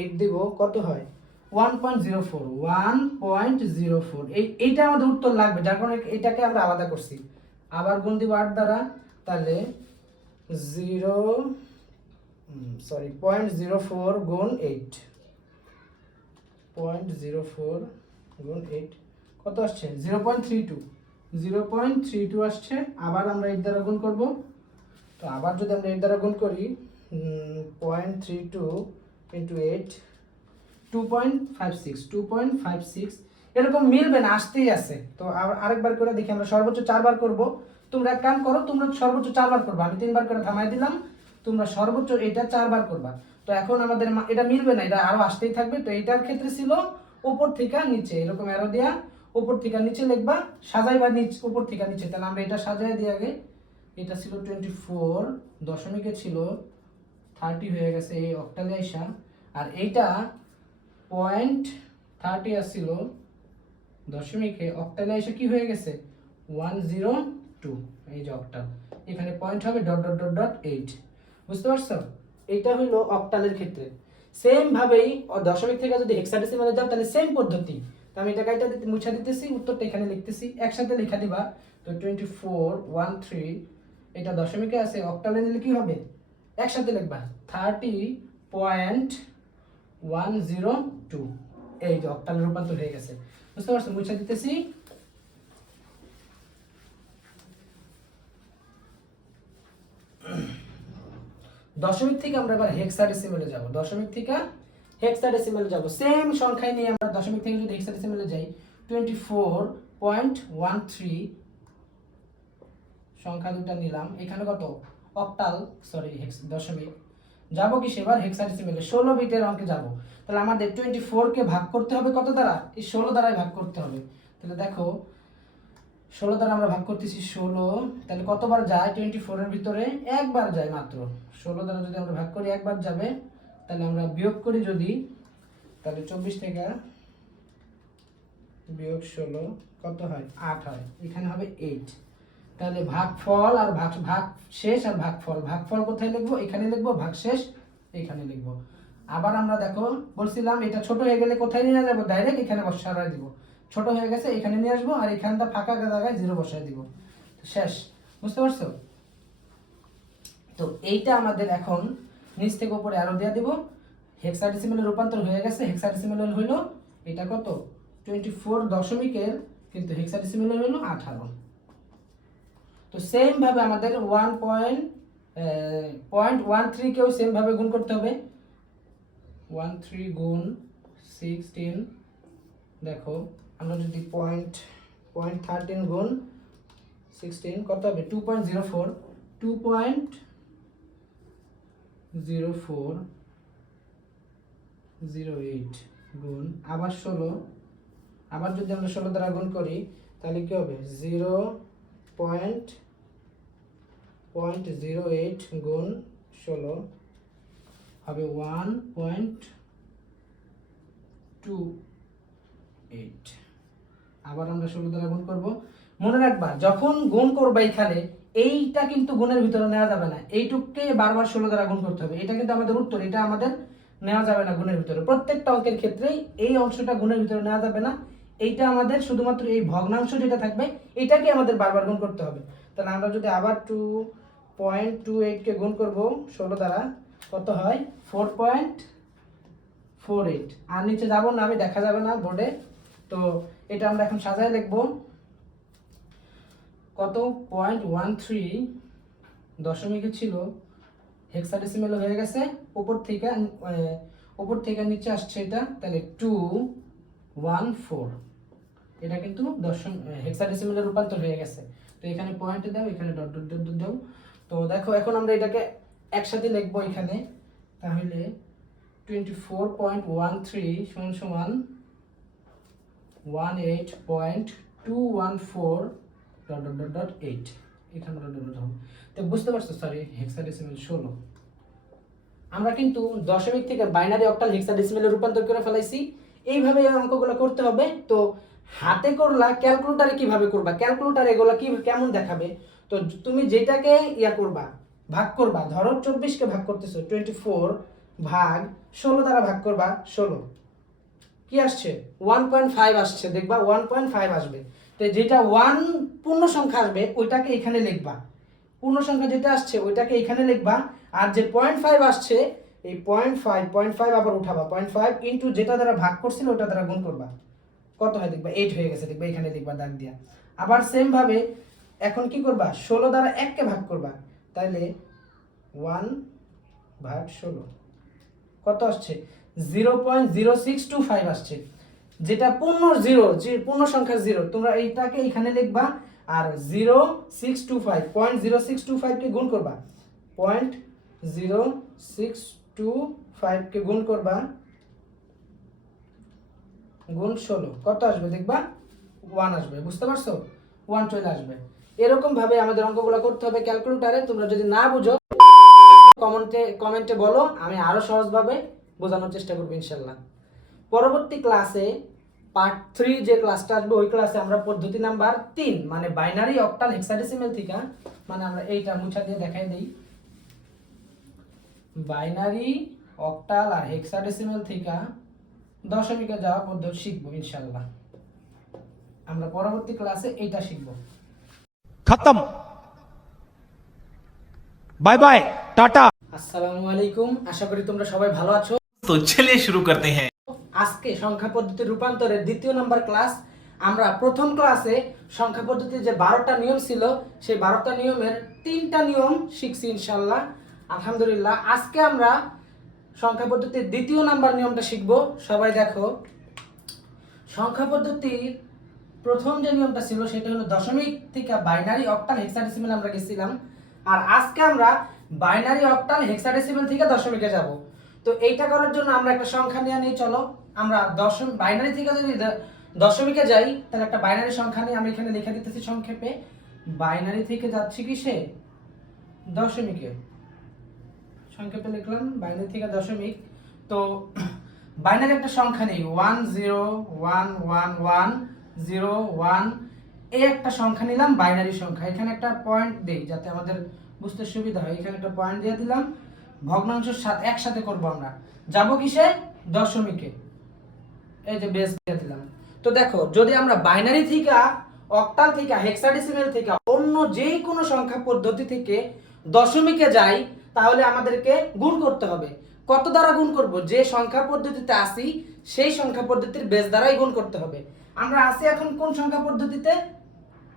8 দিব, কত হয় 1.04 1.04। এইটা আমাদের উত্তর লাগবে, যার কারণে এটাকে আমরা আলাদা করছি। আবার গুণ দিব 8 দ্বারা, তাহলে 0.04 গুণ 8 0.04 গুণ 8 কত আসছে 0.32 আসছে। আবার আমরা 8 দ্বারা গুণ করব, তো আবার যদি আমরা 8 দ্বারা গুণ করি 0.32 ইন্টু 8 2.56 এরকম মিলবে না, আসতেই আছে। তো আরেকবার করে দেখি, আমরা সর্বোচ্চ 4 বার করব। তোমরা এক কাম করো, তোমরা সর্বোচ্চ 4 বার করবা, আমি 3 বার করে থামাই দিলাম, তোমরা সর্বোচ্চ এটা 4 বার করবা। তো এখন আমাদের এটা মিলবে না, এটা আরো আসতেই থাকবে। তো এটার ক্ষেত্রে ছিল উপর থেকে নিচে এরকম অ্যারো দেয়া, উপর থেকে নিচে লিখবা, সাজাইবা নিচ উপর থেকে নিচে। তাহলে আমরা এটা সাজাই দিয়ে আগে, এটা ছিল 24 দশমিকে ছিল 30 হয়ে গেছে এই অক্টালে আইসা, আর এইটা 0.30 আসছিল দশমিকে, অক্টালে এসে কি হয়ে গেছে 102। এই যে অক্টাল, এখানে পয়েন্ট হবে ডট ডট ডট ডট 8। বুঝতে পারছো? এইটা হলো অক্টালের ক্ষেত্রে। সেম ভাবেই দশমিক থেকে যদি হেক্সাডেসিমালে যাও তাহলে সেম পদ্ধতি। তো আমি এটা কাইটা দিতে মুছা দিতেছি, উত্তরটা এখানে লিখতেছি, একসাথে লেখা দিবা। তো 2413 এটা দশমিকে আছে, অক্টালে নিলে কি হবে একসাথে লিখবা 30.102। এই যে অক্টালে রূপান্তর হয়ে গেছে। বুঝতে পারছো? মুছা দিতেছি। দশমিক থেকে আমরা এবার হেক্সাডেসিমালে যাব, দশমিক থেকে হেক্সাডেসিমালে যাব। সেম সংখ্যায় নিয়ে আমরা দশমিক থেকে যদি হেক্সাডেসিমালে যাই 24.13 সংখ্যা দুটো নিলাম, এখানে কত অক্টাল দশমিক, যাব কি সেবার হেক্সাডেসিমালে 16 বিটের অঙ্কে যাব। তাহলে আমাদের 24 কে ভাগ করতে হবে কত দ্বারা, এই 16 দ্বারাই ভাগ করতে হবে। তাহলে দেখো 16 দ্বারা আমরা ভাগ করতেছি 16, তাহলে কতবার যায় 24 এর ভিতরে একবার যায় মাত্র। 16 দ্বারা যদি আমরা ভাগ করি একবার যাবে, তাহলে আমরা বিয়োগ করি যদি, তাহলে 24 থেকে বিয়োগ 16 কত হয় 8 হয়, এখানে হবে 8। তাহলে ভাগফল আর ভাগ শেষ আর ভাগফল কোথায় লিখবো, এখানে লিখবো, ভাগশেষ এখানে লিখবো। আবার আমরা দেখো বলছিলাম এটা ছোট হয়ে গেলে কোথায় নিয়ে যাবো, ডাইরেক্ট এখানে বসায় দিব। ছোট হয়ে গেছে এখানে নিয়ে আসবো, আর এখানটা ফাঁকা জায়গায় 0 বসায় দিব, শেষ। বুঝতে পারছো? তো এইটা আমাদের এখন নিচ থেকে উপরে আরো দিয়ে দিব। হেক্সাডেসিমালে রূপান্তর হয়ে গেছে, হেক্সাডেসিমালে হইলো এটা কত 24 দশমিকের, কিন্তু হেক্সাডেসিমালে হইলো 18। তো সেম ভাবে আমাদের 1.13 কেও সেম ভাবে গুণ করতে হবে। 13 গুণ 16, দেখো আমরা যদি 0.13 গুণ 16 কত হবে 2.04 2.0408 গুণ আবার 16, আবার যদি আমরা 16 দ্বারা গুণ করি তাহলে কি হবে 0.08 গুণ 16 হবে 1.28। আবার আমরা 16 দ্বারা গুণ করব। মনে রাখবা যখন গুণ করবা এখানে এইটা কিন্তু গুণের ভিতরে নেওয়া যাবে না, এইটুককে বারবার 16 দ্বারা গুণ করতে হবে। এটা কিন্তু আমাদের উত্তর, এটা আমাদের নেওয়া যাবে না গুণের ভিতরে। প্রত্যেকটা অঙ্কের ক্ষেত্রেই এই অংশটা গুণের ভিতরে নেওয়া যাবে না, এইটা আমাদের শুধুমাত্র এই ভগ্নাংশ যেটা থাকবে এটাকে আমাদের বারবার গুণ করতে হবে। তাহলে আমরা যদি আবার 2.28 কে গুণ করব 16 দ্বারা কত হয় 4.48। আর নিচে যাব না, আমি দেখা যাবে না বোর্ডে। তো এটা আমরা এখন সাজায় লিখব, কত 0.13 দশমিকে ছিল, হেক্সাডেসিমাল হয়ে গেছে, উপর থেকে নিচে আসছে এটা, তাহলে 214। এটা কিন্তু হেক্সাডেসিমালে রূপান্তর হয়ে গেছে। তো এখানে পয়েন্ট দাও, এখানে ডট ডট ডট দাও। তো দেখো এখন আমরা এটাকে একসাথে লিখবো এখানে, তাহলে 24.13 সমান সমান 18.214 ডট ডট ডট ডট 8। এখানে তো বুঝতে পারছো, সরি হেক্সাডেসিমাল 16। আমরা কিন্তু দশমিক থেকে বাইনারি অক্টাল হেক্সাডেসিমালে রূপান্তর করে ফেলাইছি। এইভাবে এই অঙ্কগুলো করতে হবে। তো হাতে করলা, ক্যালকুলেটরে কিভাবে করবা, ক্যালকুলেটর এগুলো কি কেমন দেখাবে। তো তুমি যেটাকে করবা, ভাগ করবা, ধরো 24 কে ভাগ করতেছো, 24 ভাগ 16 দ্বারা ভাগ করবা 16, কি আসছে 1.5 আসছে, দেখবা 1.5 আসবে। তো যেটা 1 পূর্ণ সংখ্যা আসবে ওইটাকে এখানে লিখবা, পূর্ণ সংখ্যা যেটা আসছে ওইটাকে এখানে লিখবা। আর যে 0.5 আসছে এই 0.5 আবার উঠাবা, 0.5 ইনটু যেটা দ্বারা ভাগ করছিল ওটা দ্বারা গুণ করবা, কত হয় দেখবা 8 হয়ে গেছে, দেখবা এখানে লিখবা দাগ দিয়া। আবার সেম ভাবে এখন কি করবা, 16 দ্বারা 1 কে ভাগ করবা, তাহলে 1 ভাগ 16 কত আসছে 0.0625 আসছে, যেটা পূর্ণ জিরো, যে পূর্ণ সংখ্যা জিরো, তোমরা এইটাকে এখানে লিখবা। আর 0.0625 কে গুণ করবা, 0.0625 কে গুণ করবা, গুণ 16 কত আসবে দেখবা 1 আসবে। বুঝতে পারছো, 1 চলে আসবে। এরকম ভাবে আমাদের অঙ্কগুলো করতে হবে ক্যালকুলেটরে। তোমরা যদি না বুঝো কমেন্টে বলো, আমি আরো সহজভাবে বোঝানোর চেষ্টা করব ইনশাল্লাহ। পরবর্তী ক্লাসে পার্ট 3 যে ক্লাসটা আসবে ওই ক্লাসে আমরা পদ্ধতি নাম্বার 3 মানে বাইনারি অক্টাল হেক্সাডেসিমাল থেকে, মানে আমরা এইটা মুছা দিয়ে দেখাই দেই, বাইনারি অক্টাল আর হেক্সাডেসিমাল থেকে দশমিকে যাওয়া পদ্ধতি শিখবো ইনশাআল্লাহ। আমরা পরবর্তী ক্লাসে এইটা শিখবো। खत्म। Bye bye tata. আসসালামু আলাইকুম, আশা করি তোমরা সবাই ভালো আছো। तो चलिए शुरू करते हैं। আজকে সংখ্যা পদ্ধতির রূপান্তরের দ্বিতীয় নাম্বার ক্লাস। আমরা প্রথম ক্লাসে সংখ্যা পদ্ধতির যে 12টা নিয়ম ছিল সেই 12টা নিয়মের 3টা নিয়ম শিখছি ইনশাআল্লাহ, আলহামদুলিল্লাহ। আজকে আমরা সংখ্যা পদ্ধতির দ্বিতীয় নাম্বার নিয়মটা শিখব। সবাই দেখো, সংখ্যা পদ্ধতির প্রথম যে নিয়মটা ছিল সেটা হলো দশমিক থেকে বাইনারি অক্টাল হেক্সাডেসিমাল আমরা গেছিলাম। আর আজকে আমরা বাইনারি অক্টাল হেক্সাডেসিমাল থেকে দশমিকে যাব। তো এইটা করার জন্য আমরা একটা সংখ্যা নিয়ে নিই, চলো আমরা বাইনারি থেকে যদি দশমিকে যাই তাহলে একটা বাইনারি সংখ্যা নিয়ে আমি এখানে লিখে দিতেছি সংক্ষেপে। বাইনারি থেকে যাচ্ছি কিসে, দশমিকে, সংক্ষেপে লিখলাম বাইনারি থেকে দশমিক। তো বাইনারি একটা সংখ্যা নেই 10111101, এই একটা সংখ্যা নিলাম বাইনারি সংখ্যা। এখানে একটা পয়েন্ট দেই যাতে আমাদের বুঝতে সুবিধা হয়, এখানে একটা পয়েন্ট দিয়ে দিলাম। ভগ্নাংশের সাথে একসাথে করব, আমরা যাব কিসে, দশমিকে, এই যে বেস দিয়ে দিলাম। তো দেখো, যদি আমরা বাইনারি থেকে অক্টাল থেকে হেক্সাডেসিমাল থেকে অন্য যে কোনো সংখ্যা পদ্ধতি থেকে দশমিকে যাই তাহলে আমাদেরকে গুণ করতে হবে। কত দ্বারা গুণ করব, যে সংখ্যা পদ্ধতিতে আসি সেই সংখ্যা পদ্ধতির বেস দ্বারাই গুণ করতে হবে। আমরা আসি এখন কোন সংখ্যা পদ্ধতিতে,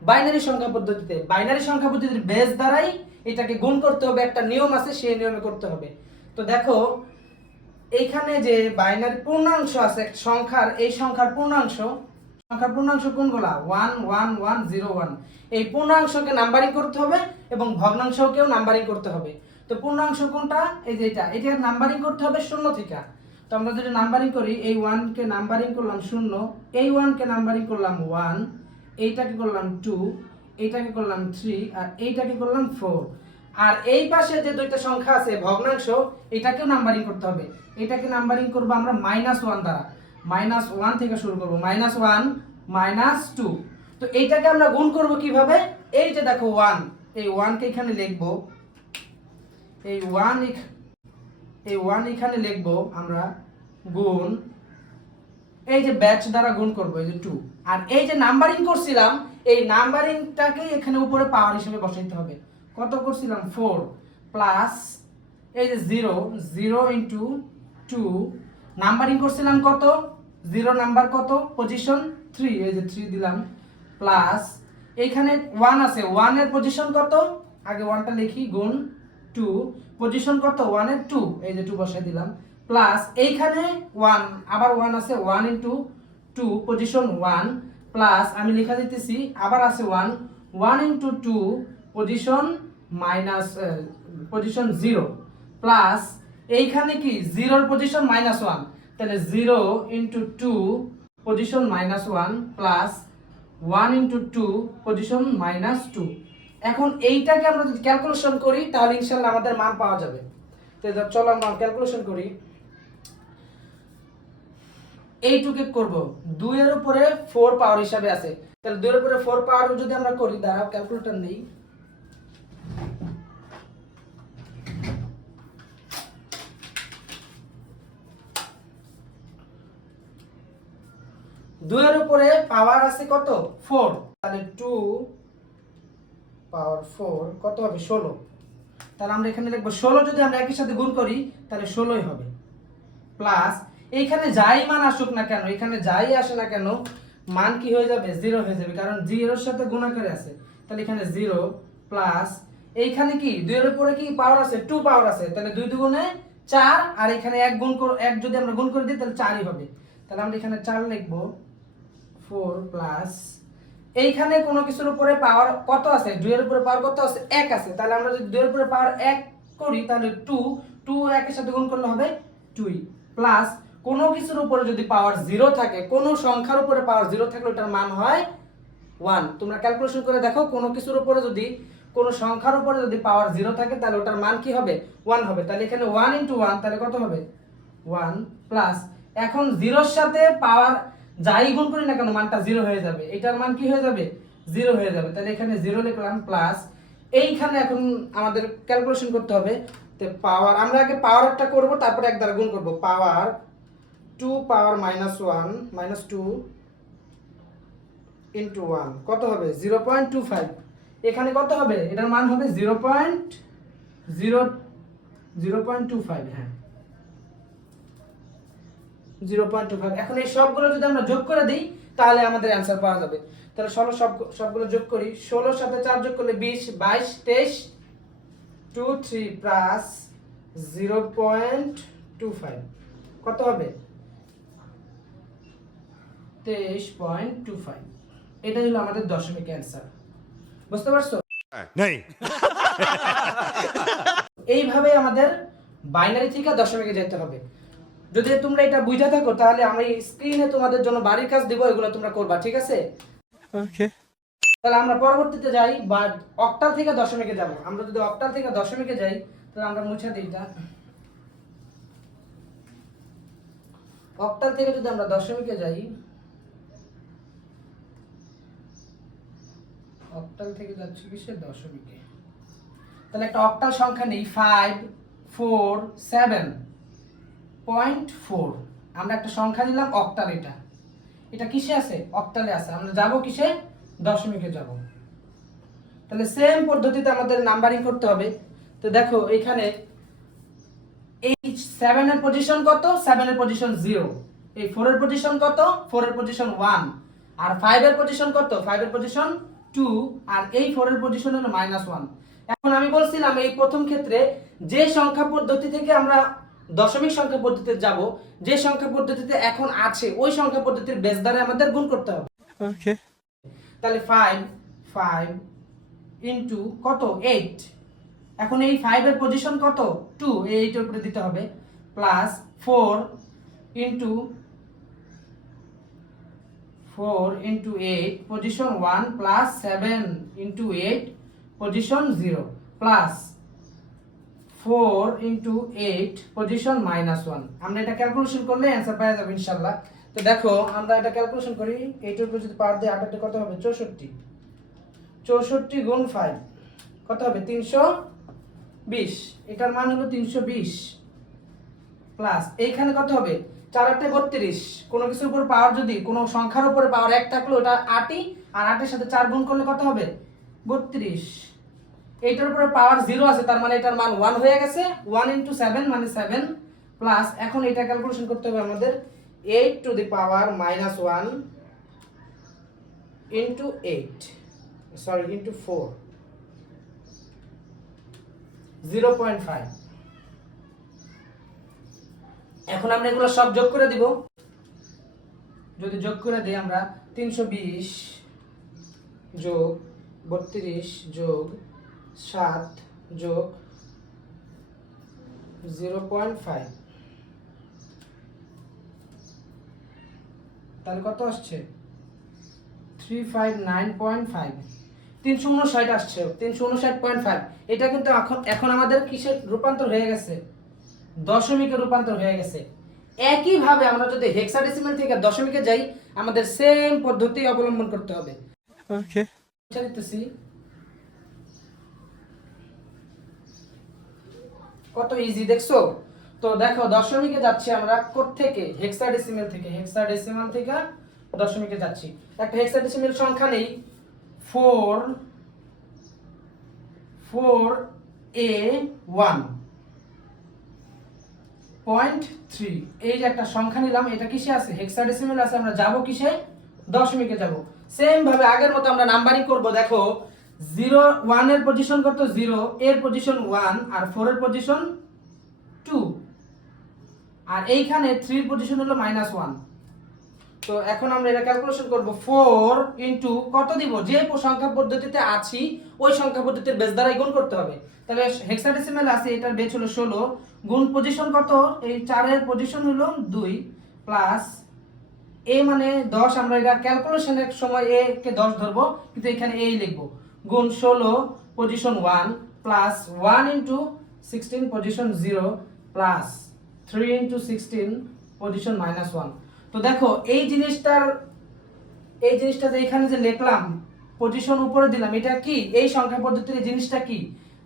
বাইনারি সংখ্যা পদ্ধতিতে। বাইনারি সংখ্যা পদ্ধতির বেস দ্বারাই এটাকে গুণ করতে হবে, একটা নিয়ম আছে সেই নিয়মে করতে হবে। তো দেখো এইখানে যে বাইনারি পূর্ণাংশ আছে সংখ্যার, এই সংখ্যার পূর্ণাংশ কোনগুলা 11101, এই পূর্ণাংশকে নাম্বারিং করতে হবে এবং ভগ্নাংশকেও নাম্বারিং করতে হবে। তো পূর্ণাংশ কোনটা, এই যে এটার নাম্বারিং করতে হবে 0 থেকে। তো আমরা যদি নাম্বারিং করি, এই 1 কে নাম্বারিং করলাম 0, এই 1 কে নাম্বারিং করলাম 1, এইটাকে করলাম 2, এইটাকে করলাম 3, আর এইটাকে করলাম 4। আর এই পাশে যে দুইটা সংখ্যা আছে ভগ্নাংশ, এটাকেও নাম্বারিং করতে হবে। এটাকে নাম্বারিং করব আমরা -1 দ্বারা, -1 থেকে শুরু করব, -1 -2। তো এইটাকে আমরা গুণ করব কিভাবে, এই যে দেখো 1, এই 1 কে এখানে লিখব, এই 1 এখানে লিখব আমরা, গুণ এই যে ব্যাচ দ্বারা গুণ করব, এই যে 2। আর এই যে নাম্বারিং করছিলাম এই নাম্বারিংটাকে এখানে উপরে পাওয়ার হিসেবে বসাইতে হবে। কত করছিলাম 4 প্লাস এই যে 0 ইনটু 2, নাম্বারিং করছিলাম কত, 0 নাম্বার কত, পজিশন 3, এই যে 3 দিলাম, প্লাস এইখানে 1 আছে, 1 এর পজিশন কত, আগে 1টা লিখি, গুণ 2, পজিশন কত 1 এর 2, এই যে 2 বসাই দিলাম, প্লাস এইখানে 1 আবার 1 আছে, 1 ইনটু 2 পজিশন 1, প্লাস আমি লেখা দিতেছি আবার আছে 1 ইনটু 2 পজিশন পজিশন 0, প্লাস এইখানে কি 0 এর পজিশন -1, তাহলে 0 into 2 position -1 plus 1 into 2 position -2। এখন এইটাকে আমরা যদি ক্যালকুলেশন করি তাহলে ইনশাআল্লাহ আমাদের মান পাওয়া যাবে। তো চলো আমরা ক্যালকুলেশন করি। এইটুকে করব 2 এর উপরে 4 পাওয়ার হিসাবে আছে, তাহলে 2 এর উপরে 4 পাওয়ার যদি আমরা করি, দাঁড়াও ক্যালকুলেটর নেই, দুইয়ের উপরে পাওয়ার আছে কত 4, তাহলে 2 পাওয়ার 4 কত হবে 16। তাহলে আমরা এখানে লিখবো 16, যদি আমরা একই সাথে গুণ করি তাহলে 16ই হবে, প্লাস এইখানে যাই মান আসুক না কেন, এখানে যাই আসে না কেন, মান কি হয়ে যাবে 0 হয়ে যাবে, কারণ 0 এর সাথে গুণাকারে আছে, তাহলে এখানে 0 প্লাস এইখানে কি 2 এর উপরে কি পাওয়ার আছে 2 পাওয়ার আছে, তাহলে 2 দুগুণে 4, আর এখানে 1 গুণ করে 1 যদি আমরা গুণ করে দিই তাহলে 4ই হবে, তাহলে আমরা এখানে 4 লিখবো 4 প্লাস এইখানে কোনো কিছুর উপরে পাওয়ার কত আছে, 2 এর উপরে পাওয়ার কত আছে 1 আছে, তাহলে আমরা যদি 2 এর উপরে পাওয়ার 1 করি তাহলে 2 1 এর সাথে গুণ করলে হবে 2 প্লাস কোনো কিছুর উপরে যদি পাওয়ার 0 থাকে, কোনো সংখ্যার উপরে পাওয়ার 0 থাকলে ওটার মান হয় 1। তোমরা ক্যালকুলেশন করে দেখো, কোনো কিছুর উপরে যদি কোনো সংখ্যার উপরে যদি পাওয়ার 0 থাকে তাহলে ওটার মান কি হবে 1 হবে, তাহলে এখানে 1 × 1 তাহলে কত হবে 1 প্লাস এখন 0 এর সাথে পাওয়ার যাই গুণ করি না কেন মানটা 0 হয়ে যাবে, এটার মান কি হয়ে যাবে 0 হয়ে যাবে, তাহলে এখানে 0 লিখলাম প্লাস এইখানে এখন আমাদের ক্যালকুলেশন করতে হবে, তো পাওয়ার আমরা আগে পাওয়ারটা করব তারপরে এক দ্বারা গুণ করব, পাওয়ার 2 পাওয়ার -1 -2 × 1 কত হবে 0.25, এখানে কত হবে এটার মান হবে 0.25, হ্যাঁ 0.25। এখন এই সবগুলো যদি আমরা যোগ করে দিই তাহলে আমাদের অ্যানসার পাওয়া যাবে, তাহলে সবগুলো যোগ করি, 16 সাথে 4 যোগ করলে 20 22 23 2 3 প্লাস 0.25 কত হবে 23.25, এটা হলো আমাদের দশমিক অ্যানসার। বুঝতে পারছো? नहीं। এইভাবে আমাদের বাইনারি থেকে দশমিকে যেতে হবে। যদি তোমরা এটা বুঝে থাকো তাহলে আমি স্ক্রিনে তোমাদের জন্য বাড়ির কাজ দিব, এগুলো তোমরা করবা, ঠিক আছে? ओके। তাহলে আমরা পরবর্তীতে যাই বা অক্টাল থেকে দশমিকে যাব। আমরা যদি অক্টাল থেকে দশমিকে যাই তাহলে আমরা মুছে দিই এটা। অক্টাল থেকে যদি আমরা দশমিকে যাই, অক্টাল থেকে যাচ্ছি কিসে দশমিকে, তাহলে একটা অক্টাল সংখ্যা নেই 547.4, আমরা একটা সংখ্যা দিলাম অক্টাল, এটা কিসে আছে অক্টালে আছে, আমরা যাব কিসে দশমিকে যাব। তাহলে সেম পদ্ধতিতে আমাদের নাম্বারিং করতে হবে। তো দেখো এখানে এই 7 এর পজিশন কত, 7 এর পজিশন 0, এই 4 এর পজিশন কত, 4 এর পজিশন 1, আর 5 এর পজিশন কত, 5 এর পজিশন 2, আর এই 4 এর পজিশন হলো -1। এখন আমি বলছিলাম এই প্রথম ক্ষেত্রে যে সংখ্যা পদ্ধতি থেকে আমরা দশমিক সংখ্যা পদ্ধতিতে যাব, যে সংখ্যা পদ্ধতিতে এখন আছে ওই সংখ্যা পদ্ধতির বেস দ্বারা আমাদের গুণ করতে হবে। ओके। তাহলে 5 × কত 8, এখন এই 5 এর পজিশন কত 2, এই 8 এর উপরে দিতে হবে, plus 4 × 8 position 1 plus 7 × 8 position 0 plus 4 × 8 position -1। আমরা এটা ক্যালকুলেশন করলে অ্যানসার পাওয়া যাবে ইনশাআল্লাহ। তো দেখো আমরা এটা ক্যালকুলেশন করি, 8 এর উপর যদি পাওয়ার দিই 8 কত হবে 64, 64 গুণ 5 কত হবে 320, এটার মান হলো 320 প্লাস এইখানে কত হবে 4 8 32, কোনো কিছুর উপর পাওয়ার যদি কোনো সংখ্যার উপরে পাওয়ার 1 থাকলে ওটা 8ই, আর 8 এর সাথে 4 গুণ করলে কত হবে 32, এইটার উপরে পাওয়ার 0 আছে তার মানে এটার মান 1 হয়ে গেছে, 1 × 7 মানে 7, প্লাস এখন এটা ক্যালকুলেশন করতে হবে আমাদের 8 টু দি পাওয়ার -1 × 8 সরি × 4 0.5। এখন আমরা এগুলো সব যোগ করে দিব, যদি যোগ করে দিই আমরা 320 যোগ 32 যোগ 7 যোগ 0.5, তাহলে কত আসছে 359.5। 359 আসছে, 359.5। এটা কিন্তু এখন আমাদের কিসের রূপান্তর হয়ে গেছে, দশমিকে রূপান্তর হয়ে গেছে। একইভাবে আমরা যদি হেক্সাডেসিমাল থেকে দশমিকে যাই, আমাদের সেম পদ্ধতি অবলম্বন করতে হবে। ওকে, কত ইজি দেখছো? তো দেখো দশমিকে যাচ্ছি আমরা থেকে হেক্সাডেসিমাল থেকে দশমিকে যাচ্ছি। একটা হেক্সাডেসিমাল সংখ্যা নেই 4A1.3। এই যে একটা সংখ্যা নিলাম, এটা কিসে আছে, হেক্সাডেসিমাল আছে। আমরা যাব কিসে, দশমিকে যাব। সেম ভাবে আগের মতো আমরা নাম্বারিং করব। দেখো 1 এর পজিশন কত, 0 এর পজিশন 1 আর 4 এর পজিশন 2 আর এইখানে 3 এর পজিশন হলো -1। তো এখন আমরা এটা ক্যালকুলেশন করব। 4 ইনটু কত দিব, যে সংখ্যা পদ্ধতিতে আছি ওই সংখ্যা পদ্ধতির বেস দ্বারাই গুণ করতে হবে। তাহলে হেক্সাডেসিমাল আছে, এটার বেস হলো 16, গুণ পজিশন কত, এই 4 এর পজিশন হলো 2 প্লাস a মানে 10। আমরা এটা ক্যালকুলেশনের সময় a কে 10 ধরবো, কিন্তু এখানে a লিখব। গুণ 16 position 1 plus 1 into 16 position 0 plus 3 into 16 position -1। তো দেখো এই জিনিসটা যে এখানে যে লিখলাম, পজিশন উপরে দিলাম, এটা কি এই সংখ্যা পদ্ধতির এই জিনিসটা কি?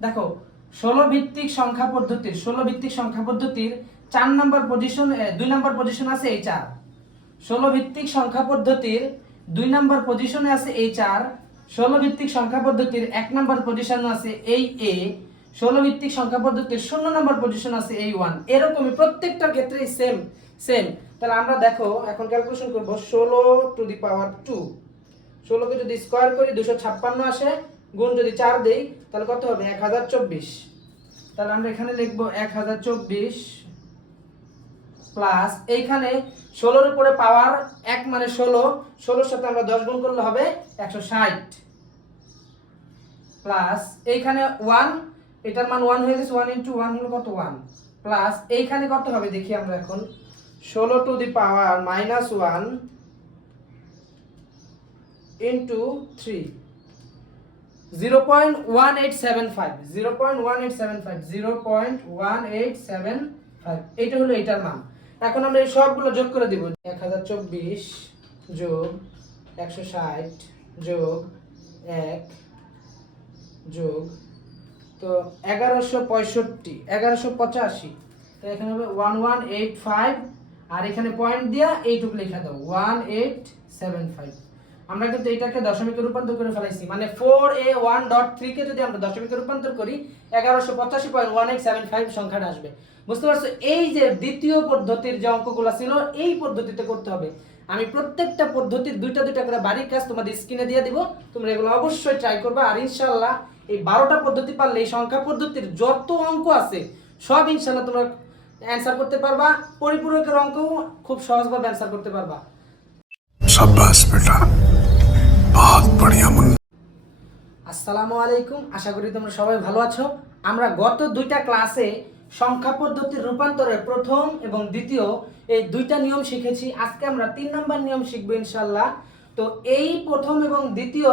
দেখো 16 ভিত্তিক সংখ্যা পদ্ধতির 4 নাম্বার পজিশন, 2 নাম্বার পজিশন আছে এই 4। 16 ভিত্তিক সংখ্যা পদ্ধতির 2 নাম্বার পজিশনে আছে এই 4। 16 ভিত্তিক সংখ্যা পদ্ধতির 1 নাম্বার পজিশনে আছে এই a। 16 ভিত্তিক সংখ্যা পদ্ধতির 0 নাম্বার পজিশন আছে এই 1। এরকমই প্রত্যেকটার ক্ষেত্রে সেম। তাহলে আমরা দেখো এখন ক্যালকুলেশন করব। 16⁻², 16 কে যদি স্কয়ার করি 256 আসে, গুণ যদি 4 দেই তাহলে কত হবে, 1024। তাহলে আমরা এখানে লিখব 1024 প্লাস এইখানে 16 এর উপরে পাওয়ার 1 মানে 16, 16 সাথে আমরা 10 গুণ করলে হবে 160 প্লাস এইখানে 1, এটার মান 1 হয়ে গেছে, 1 ইনটু 1 হলো কত, 1 প্লাস এইখানে কত হবে দেখি আমরা এখন, 16⁻⁻1 ইনটু 3, 0.1875 এইটা হলো এটার মান। এখন আমরা এই সবগুলো যোগ করে দিব। 1024 যোগ 160 যোগ 1 যোগ, তো 1185, তো এখানে হবে 1185 আর এখানে পয়েন্ট দিয়া এইটুকু লেখা দাও 1875। আমরা কিন্তু এটাকে দশমিকে রূপান্তর করে ফেলাইছি, মানে 4A1.3 কে যদি আমরা দশমিকে রূপান্তর করি 1185.1875 সংখ্যাটা আসবে। বুঝতে পারছো? এই যে দ্বিতীয় পদ্ধতির যে অঙ্কগুলো ছিল এই পদ্ধতিতে করতে হবে। আমি প্রত্যেকটা পদ্ধতির দুইটা করে বাড়ির কাজ তোমাদের স্ক্রিনে দিয়ে দিব, তোমরা এগুলো অবশ্যই ট্রাই করবে। আর ইনশাআল্লাহ এই 12টা পদ্ধতি পারলে এই সংখ্যা পদ্ধতির যত অঙ্ক আছে সব ইনশাআল্লাহ তোমরা অ্যানসার করতে পারবা। পরিপূরকের অঙ্কও খুব সহজভাবে অ্যানসার করতে পারবা। शाबाश बेटा, बहुत बढ़िया मुन्ना। আসসালামু আলাইকুম, আশা করি তোমরা সবাই ভালো আছো। আমরা গত দুইটা ক্লাসে সংখ্যা পদ্ধতির রূপান্তরের প্রথম এবং দ্বিতীয় এই দুইটা নিয়ম শিখেছি। আজকে আমরা 3 নাম্বার নিয়ম শিখবো ইনশাআল্লাহ। তো এই প্রথম এবং দ্বিতীয়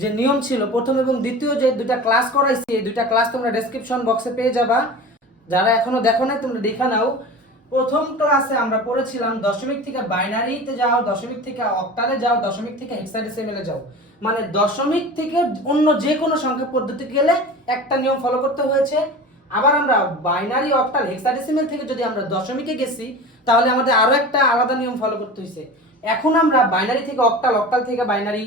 যে নিয়ম ছিল, প্রথম এবং দ্বিতীয় যে দুইটা ক্লাস করাইছি, এই দুইটা ক্লাস তোমরা ডেসক্রিপশন বক্সে পেয়ে যাবা। যারা এখনো দেখো না তোমরা দেখে নাও। প্রথম ক্লাসে আমরা পড়েছিলাম দশমিক থেকে বাইনারিতে যাও, দশমিক থেকে অক্টালে যাও, দশমিক থেকে হেক্সাডেসিমেলে যাও। মানে দশমিক থেকে অন্য যে কোনো সংখ্যা পদ্ধতিতে গেলে একটা নিয়ম ফলো করতে হয়েছে। আবার আমরা বাইনারি, অক্টাল, হেক্সাডেসিমেল থেকে যদি আমরা দশমিকে গেছি তাহলে আমাদের আরো একটা আলাদা নিয়ম ফলো করতে হয়েছে। এখন আমরা বাইনারি থেকে অক্টাল, অক্টাল থেকে বাইনারি,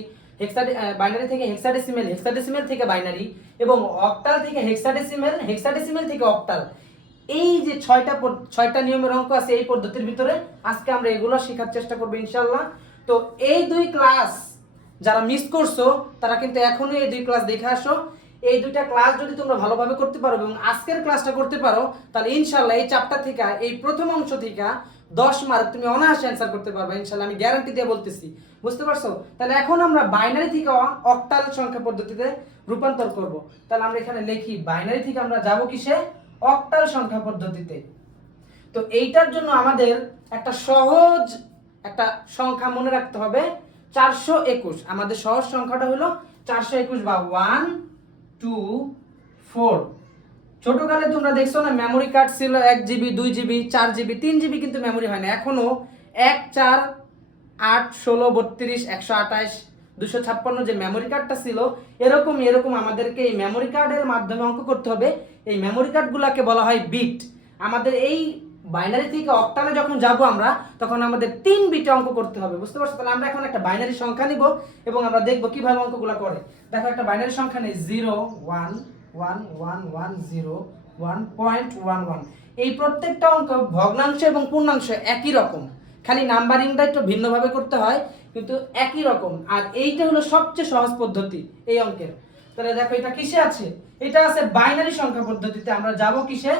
বাইনারি থেকে হেক্সাডেসিমেল, হেক্সাডেসিমেল থেকে বাইনারি এবং অক্টাল থেকে হেক্সাডেসিমেল, হেক্সাডেসিমেল থেকে অক্টাল, এই যে ছয়টা নিয়মের অঙ্ক আছে এই পদ্ধতির ভিতরে আজকে আমরা এগুলো শেখার চেষ্টা করবো ইনশাআল্লাহ। তো এই দুই ক্লাস যারা মিস করছো তারা কিন্তু এখনই এই দুই ক্লাস দেখে আসো। এই দুইটা ক্লাস যদি তোমরা ভালোভাবে করতে পারো এবং আজকের ক্লাসটা করতে পারো তাহলে ইনশাআল্লাহ এই চ্যাপ্টার থেকে, এই প্রথম অংশ থেকে 10 মার্ক তুমি অনায়াসে অ্যানসার করতে পারবে ইনশাআল্লাহ, আমি গ্যারান্টি দিয়ে বলতেছি। বুঝতে পারছো? তাহলে এখন আমরা বাইনারি থেকে অক্টাল সংখ্যা পদ্ধতিতে রূপান্তর করব। তাহলে আমরা এখানে লিখি বাইনারি থেকে আমরা যাব কিসে, অক্টাল সংখ্যা পদ্ধতিতে। তো এইটার জন্য আমাদের একটা সহজ একটা সংখ্যা মনে রাখতে হবে, 421। আমাদের সহজ সংখ্যাটা হলো 421 বা 1 2 4। ছোটকালে তোমরা দেখছো না মেমোরি কার্ড ছিল 1 GB 2 GB 4 GB 3 GB, কিন্তু মেমোরি হয় না এখনো। 1 4 8 16 32 128 256 যে মেমোরি কার্ডটা ছিল, এরকম আমাদেরকে এই মেমোরি কার্ডের মাধ্যমে অঙ্ক করতে হবে। এই মেমোরি কার্ডগুলোকে বলা হয় বিট। আমাদের এই বাইনারি থেকে অক্টালে যখন যাব আমরা, তখন আমাদের 3 বিটে অঙ্ক করতে হবে, বুঝতে পারছো? তাহলে আমরা এখন একটা বাইনারি সংখ্যা নিব এবং আমরা দেখব কিভাবে অঙ্কগুলো করে। দেখো একটা বাইনারি সংখ্যা নেই 0 1 1 1 1 0 1.11। এই প্রত্যেকটা অঙ্ক ভগ্নাংশ এবং পূর্ণাংশ একই রকম, খালি নাম্বারিংটা একটু ভিন্নভাবে করতে হয়, কিন্তু একই রকম। আর এইটা হলো সবচেয়ে সহজ পদ্ধতি এই অঙ্কের। তাহলে দেখো এটা কিসে আছে? এটা আছে বাইনারি সংখ্যা পদ্ধতিতে। আমরা যাব কিসে?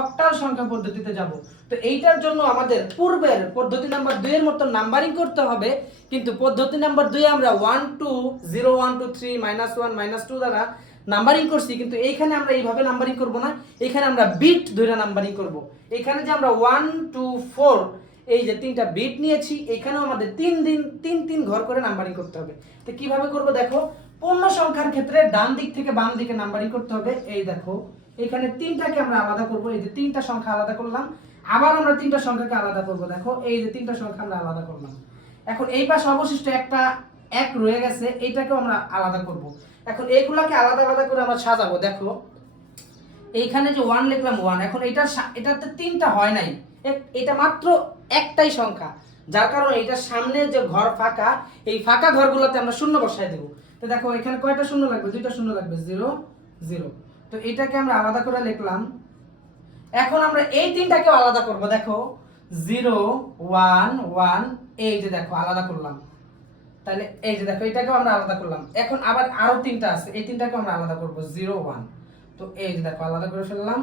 অক্টাল সংখ্যা পদ্ধতিতে যাব। তো এইটার জন্য আমাদের পূর্বের পদ্ধতি নাম্বার 2 এর মতো নাম্বারিং করতে হবে, কিন্তু পদ্ধতি নাম্বার 2 আমরা 1 2 0 1 2 3 -1 -2 দ্বারা নাম্বারিং করছি, কিন্তু এইখানে আমরা এইভাবে নাম্বারিং করব না, এখানে আমরা বিট ধরে নাম্বারিং করব। এখানে যে আমরা 1 2 4 এই যে 3টা বিট নিয়েছি, এখানেও আমাদের 3 ঘর করে নাম্বারিং করতে হবে। তো কিভাবে করব দেখো, পূর্ণ সংখ্যার ক্ষেত্রে ডান দিক থেকে বাম দিকে নাম্বারিং করতে হবে। এই দেখো এখানে 3টাকে আমরা আলাদা করব, এই যে 3টা সংখ্যা আলাদা করলাম, আবার আমরা 3টা সংখ্যাকে আলাদা করব। দেখো এই যে 3টা সংখ্যা আমরা আলাদা করলাম। এখন এই পাশে অবশিষ্ট একটা 1 রয়ে গেছে, এইটাকেও আমরা আলাদা করব। এখন এইগুলাকে আলাদা আলাদা করে আমরা সাজাবো। দেখো এইখানে যে 1 লিখলাম 1, এখন এটাতে 3টা হয় নাই, এটা মাত্র একটাই সংখ্যা, যার কারণে এটার সামনে যে ঘর ফাঁকা, এই ফাঁকা ঘরগুলোতে আমরা শূন্য বসায় দেব। তো দেখো এখানে কয়টা শূন্য লাগবে? 2টা শূন্য লাগবে, 0 0। তো এটাকে আমরা আলাদা করে লিখলাম। এখন আমরা এই 3টাকে আলাদা করব। দেখো 0 1 1, এই যে দেখো আলাদা করলাম। তাহলে এই যে দেখো এটাকেও আমরা আলাদা করলাম। এখন আবার আরো 3টা আছে, এই 3টাকে আমরা আলাদা করব, 0 1। তো এই যে দেখো আলাদা করে ফেললাম।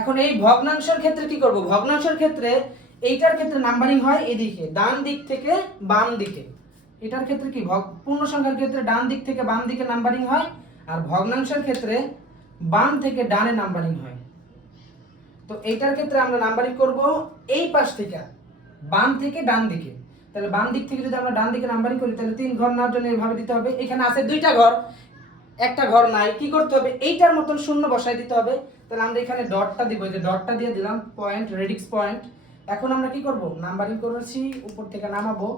এখন এই ভগ্নাংশের ক্ষেত্রে কি করব? ভগ্নাংশের ক্ষেত্রে এইটার ক্ষেত্রে নাম্বারিং হয় এদিকে, ডান দিক থেকে বাম দিকে। এটার ক্ষেত্রে কি, পূর্ণ সংখ্যার ক্ষেত্রে ডান দিক থেকে বাম দিকে নাম্বারিং হয়, আর ভগ্নাংশের ক্ষেত্রে বাম থেকে ডানে নাম্বারিং হয়। তো এইটার ক্ষেত্রে আমরা নাম্বারিং করব এই পাশ থেকে, বাম থেকে ডান দিকে। তাহলে বাম দিক থেকে যদি আমরা ডান দিকে নাম্বারিং করি, তাহলে 3 ঘর নেওয়ার জন্য এইভাবে দিতে হবে। এখানে আছে 2টা ঘর, একটা ঘর নাই, কি করতে হবে? এইটার মতন শূন্য বসায় দিতে হবে। তাহলে আমরা এখানে ডটটা দিব, এই যে ডটটা দিয়ে দিলাম, পয়েন্ট, রেডিক্স পয়েন্ট। এখন আমরা কি করব? নাম্বারিং করেছি, উপর থেকে নামাবো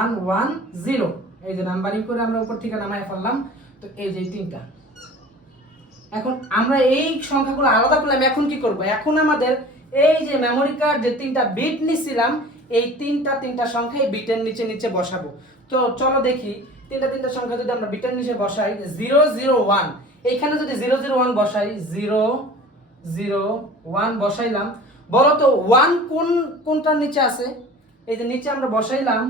1 1 0। এই যে নাম্বারিং করে আমরা উপর থেকে নামায় ফেললাম। তো এই যে 3টা। এখন আমরা এই সংখ্যাগুলো আলাদা করলাম। এখন কি করব? এখন আমাদের এই যে মেমোরি কার্ড যে 3টা বিট নিছিলাম, এই 3টা সংখ্যা এই বিটের নিচে নিচে বসাবো। তো চলো দেখি 3টা সংখ্যা যদি আমরা বিটের নিচে বসাই, 0 0 1, এইখানে যদি 0 0 1 বসাই, 0 0 1 বসাইলাম, বলো তো 1 কোনটার নিচে আছে? এই যে নিচে আমরা বসাইলাম,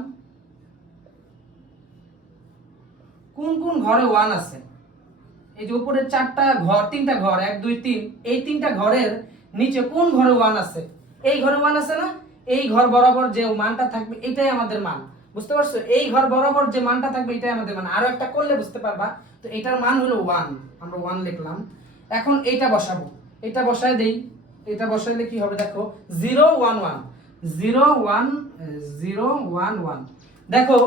কোন ঘরে 1 আছে? এই যে উপরে 4টা ঘর, 3টা ঘর, 1 2 3, এই 3টা ঘরের নিচে কোন ঘরে 1 আছে? এই ঘরে 1 আছে না? এই ঘর বরাবর যে মানটা থাকবে এটাই আমাদের মান, বুঝতে পারছো? এই ঘর বরাবর যে মানটা থাকবে এটাই আমাদের মান। আরো একটা করলে বুঝতে পারবা। তো এটার মান হলো 1, আমরা 1 লিখলাম। এখন এইটা বসাবো, এটা বসায় দেই। এটা বসাইলে কি হবে দেখো, 0 1 1 0 1 0 1 1। দেখো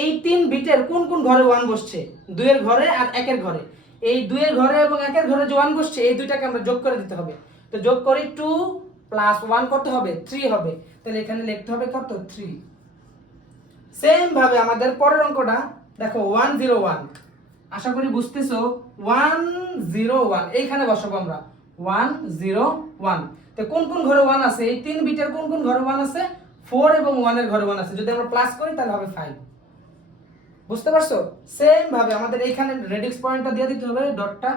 এই 3 বিটের কোন ঘরে 1 বসছে? 2 এর ঘরে আর 1 এর ঘরে। এই 2 এর ঘরে এবং 1 এর ঘরে যে 1 বসছে, এই দুইটাকে আমরা যোগ করে দিতে হবে। তো যোগ করি 2 প্লাস 1 কত হবে? 3 হবে। তাহলে এখানে লিখতে হবে কত? 3। সেম ভাবে আমাদের পরের অঙ্কটা দেখো 1 0 1, আশা করি বুঝতেছো। 1 0 1 এইখানে বসাবো আমরা, 1 0 1। তো কোন ঘরে 1 আছে? এই 3 বিটের কোন ঘরে 1 আছে? 4 এবং 1 এর ঘরে 1 আছে। যদি আমরা প্লাস করি তাহলে হবে 5, বুঝতে পারছো? সেম ভাবে আমাদের এইখানে রেডিক্স পয়েন্টটা দিয়ে দিতে হবে, ডটটা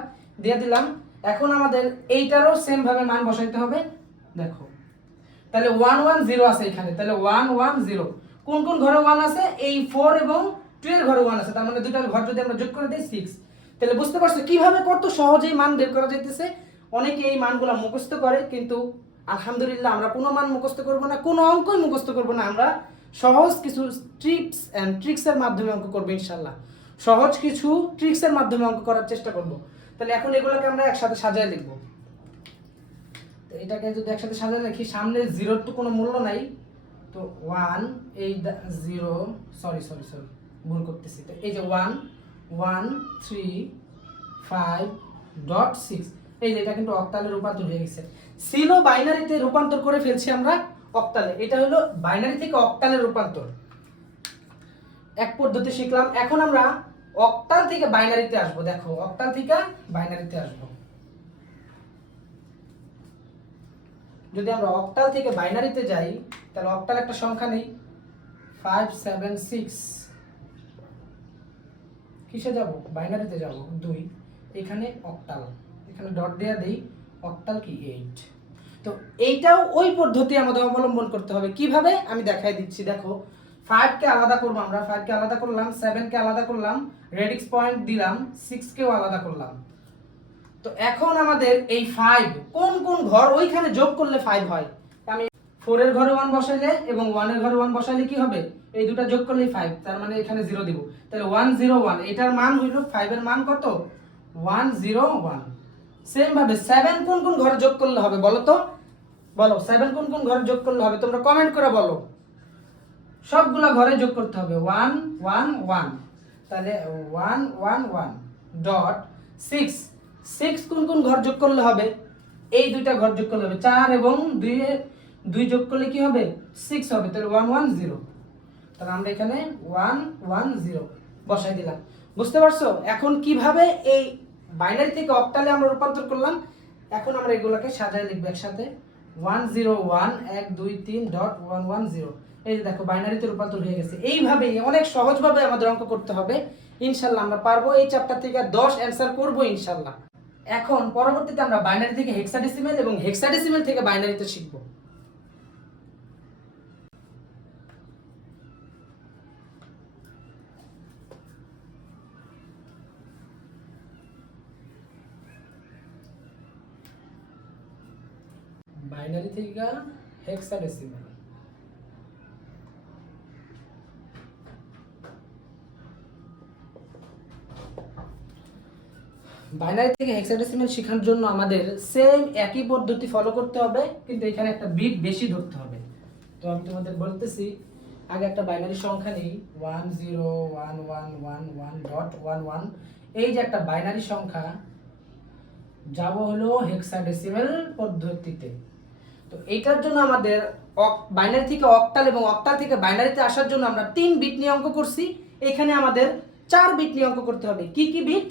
দিয়ে দিলাম। এখন আমাদের এইটারও সেম ভাবে মান বসাইতে হবে। দেখো তাহলে 1 1 0 আছে এখানে, তাহলে 1 1 0। কোন ঘরে 1 আছে? এই 4 এবং 2 এর ঘরে 1 আছে, তার মানে দুইটার ঘর যদি আমরা যোগ করে দেই 6। তাহলে বুঝতে পারছো কিভাবে কত সহজেই মান বের করা যাইতেছে। অনেকে এই মানগুলো মুখস্থ করে, কিন্তু আলহামদুলিল্লাহ আমরা কোনো মান মুখস্থ করব না, কোনো অঙ্কই মুখস্থ করব না। আমরা সহজ কিছু টিপস এন্ড ট্রিক্সের মাধ্যমে অঙ্ক করব ইনশাআল্লাহ। সহজ কিছু ট্রিক্সের মাধ্যমে অঙ্ক করার চেষ্টা করব। তাহলে এখন এগুলোকে আমরা একসাথে সাজায় লিখব। তো এটাকে যদি একসাথে সাজায় লিখি, সামনে 0-র তো কোনো মূল্য নাই, তো 1 এই 0 সরি ভুল করতেছি। তো এই যে 1 135.6। এই যে এটা কিন্তু অক্টালে রূপান্তর হয়ে গেছে। ছিল বাইনারিতে রূপান্তর করে ফেলছি আমরা অক্টালে। এটা হলো বাইনারি থেকে অক্টালে রূপান্তর, এক পদ্ধতি শিখলাম। এখন আমরা অক্টাল থেকে বাইনারিতে আসবো। দেখো অক্টাল থেকে বাইনারিতে আসবো। যদি আমরা অক্টাল থেকে বাইনারিতে যাই তাহলে অক্টাল একটা সংখ্যা নেই 576, কিসে যাব? বাইনারিতে যাব 2। এখানে অক্টাল, এখানে ডট দেয়া দেই, অক্টাল কি 8। তো এইটাও ওই পদ্ধতি আমাদের অবলম্বন করতে হবে। কিভাবে আমি দেখাই দিচ্ছি। দেখো 5 কে আলাদা করব আমরা, 5 কে আলাদা করলাম, 7 কে আলাদা করলাম, রেডিক্স পয়েন্ট দিলাম, 6 কেও আলাদা করলাম। তো এখন আমাদের এই 5 কোন কোন ঘর ওইখানে যোগ করলে 5 হয়। আমি 4 এর ঘরে 1 বসাইলে এবং 1 এর ঘরে 1 বসাইলে কি হবে? এই দুটো যোগ করলেই 5, তার মানে এখানে 0 দিব। তাহলে 101, এটার মান হইল 5 এর মান কত? 101। সেম ভাবে 7 কোন কোন ঘরে যোগ করলে হবে বলো তো? বলো 7 কোন কোন ঘরে যোগ করলে হবে? তোমরা কমেন্ট করে বলো। সবগুলা ঘরে যোগ করতে হবে 1 1 1। তাহলে 1 1 1 ডট 6, 6 কোন কোন ঘর যোগ করলে হবে? এই দুইটা ঘর যোগ করলে হবে। 4 এবং 2 যোগ করলে কি হবে? 6 হবে। তাহলে 110। তাহলে আমরা এখানে 110 বসাই দিলাম। বুঝতে পারছো এখন কিভাবে এই বাইনারি থেকে অক্টালে আমরা রূপান্তর করলাম? এখন আমরা এগুলোকে সাজায় লিখব একসাথে। 101 1 2 3 ডট 110। এই যে দেখো বাইনারিতে রূপান্তর হয়ে গেছে। এইভাবে অনেক সহজভাবে আমাদের অঙ্ক করতে হবে। ইনশাআল্লাহ আমরা পারবো। এই চ্যাপ্টার থেকে 10 অ্যানসার করব ইনশাআল্লাহ। এখন পরবর্তীতে আমরা বাইনারি থেকে হেক্সাডেসিমেল এবং হেক্সাডেসিমেল থেকে বাইনারিতে শিখব। বাইনারি থেকে হেক্সাডেসিমেল। বাইনারি থেকে হেক্সাডেসিমেল শেখার জন্য আমাদের সেম একই পদ্ধতি ফলো করতে হবে, কিন্তু এখানে একটা বিট বেশি ধরতে হবে। তো আমি তোমাদের বলতেছি, আগে একটা বাইনারি সংখ্যা নেই 101111.11। এই যে একটা বাইনারি সংখ্যা, যাব হলো হেক্সাডেসিমেল পদ্ধতিতে। তো এইটার জন্য আমাদের বাইনারি থেকে অক্টাল এবং অক্টাল থেকে বাইনারিতে আসার জন্য আমরা 3 বিট নিয়ে অঙ্ক করছি। এখানে আমাদের 4 বিট নিয়ে অঙ্ক করতে হবে। কি কি বিট?